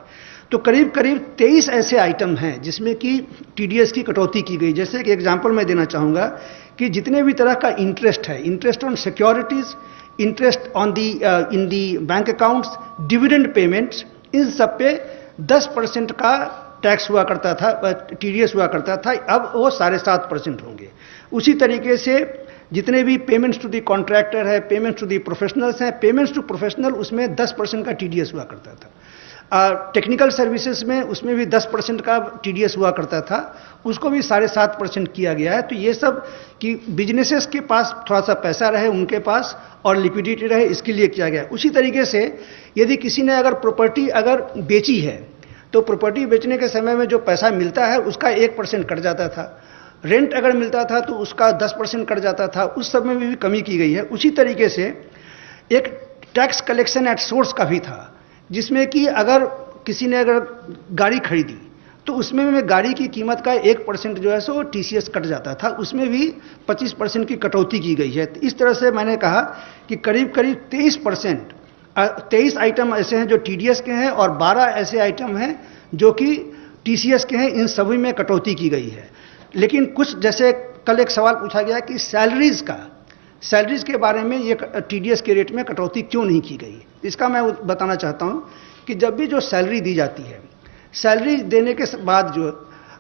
तो करीब करीब 23 ऐसे आइटम हैं जिसमें कि टीडीएस की कटौती की गई। जैसे कि एग्जांपल मैं देना चाहूँगा कि जितने भी तरह का इंटरेस्ट है, interest on securities, interest on the in the bank accounts, dividend payments, इन सब पे 10% का टैक्स हुआ करता था, टीडीएस हुआ करता था, अब वो 7.5% होंगे। उसी तरीके से जितने भी पेमेंट्स टू दी कॉन्ट्रैक्टर है, पेमेंट्स टू दी प्रोफेशनल्स हैं, पेमेंट्स टू प्रोफेशनल उसमें 10% का टीडीएस हुआ करता था। टेक्निकल सर्विसेज में उसमें भी 10% का टीडीएस हुआ करता था, उसको भी 7.5% किया गया है। तो ये सब कि बिजनेसेस के पास थोड़ा सा पैसा रहे उनके पास और लिक्विडिटी रहे, इसके लिए किया गया है। उसी तरीके से यदि किसी ने अगर प्रॉपर्टी अगर बेची है तो प्रॉपर्टी बेचने के समय में जो पैसा मिलता है उसका 1% कट जाता था, रेंट अगर मिलता था तो उसका 10% कट जाता था, उस सब में भी कमी की गई है। उसी तरीके से एक टैक्स कलेक्शन एट सोर्स का भी था, जिसमें कि अगर किसी ने अगर गाड़ी खरीदी तो उसमें में गाड़ी की कीमत का 1% जो है सो टीसीएस कट जाता था, उसमें भी 25% की कटौती की गई है। तो इस तरह से मैंने कहा कि करीब करीब 23 आइटम ऐसे हैं जो टीडीएस के हैं और 12 ऐसे आइटम हैं जो कि टीसीएस के हैं, इन सभी में कटौती की गई है। लेकिन कुछ, जैसे कल एक सवाल पूछा गया कि सैलरीज के बारे में ये टीडीएस के रेट में कटौती क्यों नहीं की गई? इसका मैं बताना चाहता हूं कि जब भी जो सैलरी दी जाती है, सैलरी देने के बाद जो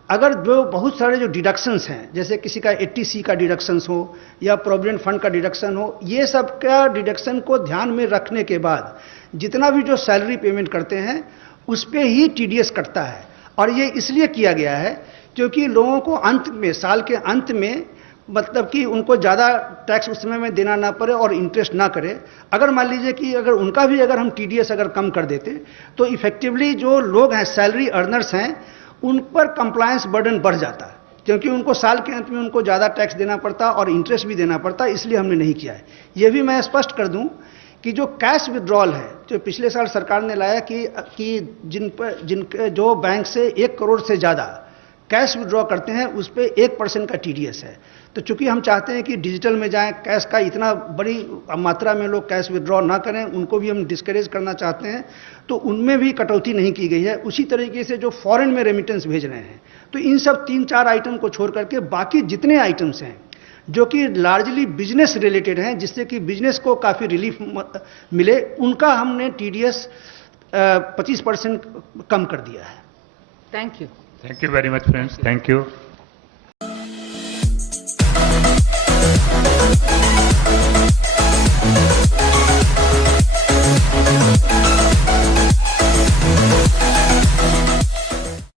अगर जो बहुत सारे जो डिडक्शंस हैं, जैसे किसी का 80C का डिडक्शंस हो या प्रोविडेंट फंड का डिडक्शन हो, ये सब का डिडक्शन को ध्यान में रखने के बाद जितना भी जो सैलरी पेमेंट करते हैं उस पे ही टीडीएस कटता है। और ये इसलिए किया गया है क्योंकि लोगों को अंत में, साल के अंत में, मतलब कि उनको ज़्यादा टैक्स उस समय में देना ना पड़े और इंटरेस्ट ना करे। अगर मान लीजिए कि अगर उनका भी अगर हम टीडीएस अगर कम कर देते तो इफेक्टिवली जो लोग हैं, सैलरी अर्नर्स हैं, उन पर कंप्लायंस बर्डन बढ़ जाता है, क्योंकि उनको साल के अंत में उनको ज़्यादा टैक्स देना पड़ता और इंटरेस्ट भी देना पड़ता, इसलिए हमने नहीं किया है। ये भी मैं स्पष्ट कर दूं कि जो कैश विड्रॉल है, जो पिछले साल सरकार ने लाया कि जो बैंक से 1 करोड़ से ज़्यादा कैश विड्रॉ करते हैं उस पर 1% का टीडीएस है। तो चूंकि हम चाहते हैं कि डिजिटल में जाएं, कैश का इतना बड़ी मात्रा में लोग कैश विड्रॉ ना करें, उनको भी हम डिस्करेज करना चाहते हैं, तो उनमें भी कटौती नहीं की गई है। उसी तरीके से जो फॉरेन में रेमिटेंस भेज रहे हैं, तो इन सब 3-4 आइटम को छोड़ करके बाकी जितने आइटम्स हैं जो कि लार्जली बिजनेस रिलेटेड हैं, जिससे कि बिजनेस को काफ़ी रिलीफ मिले, उनका हमने टीडीएस 25% कम कर दिया है। Thank you. Thank you very much, friends. Thank you.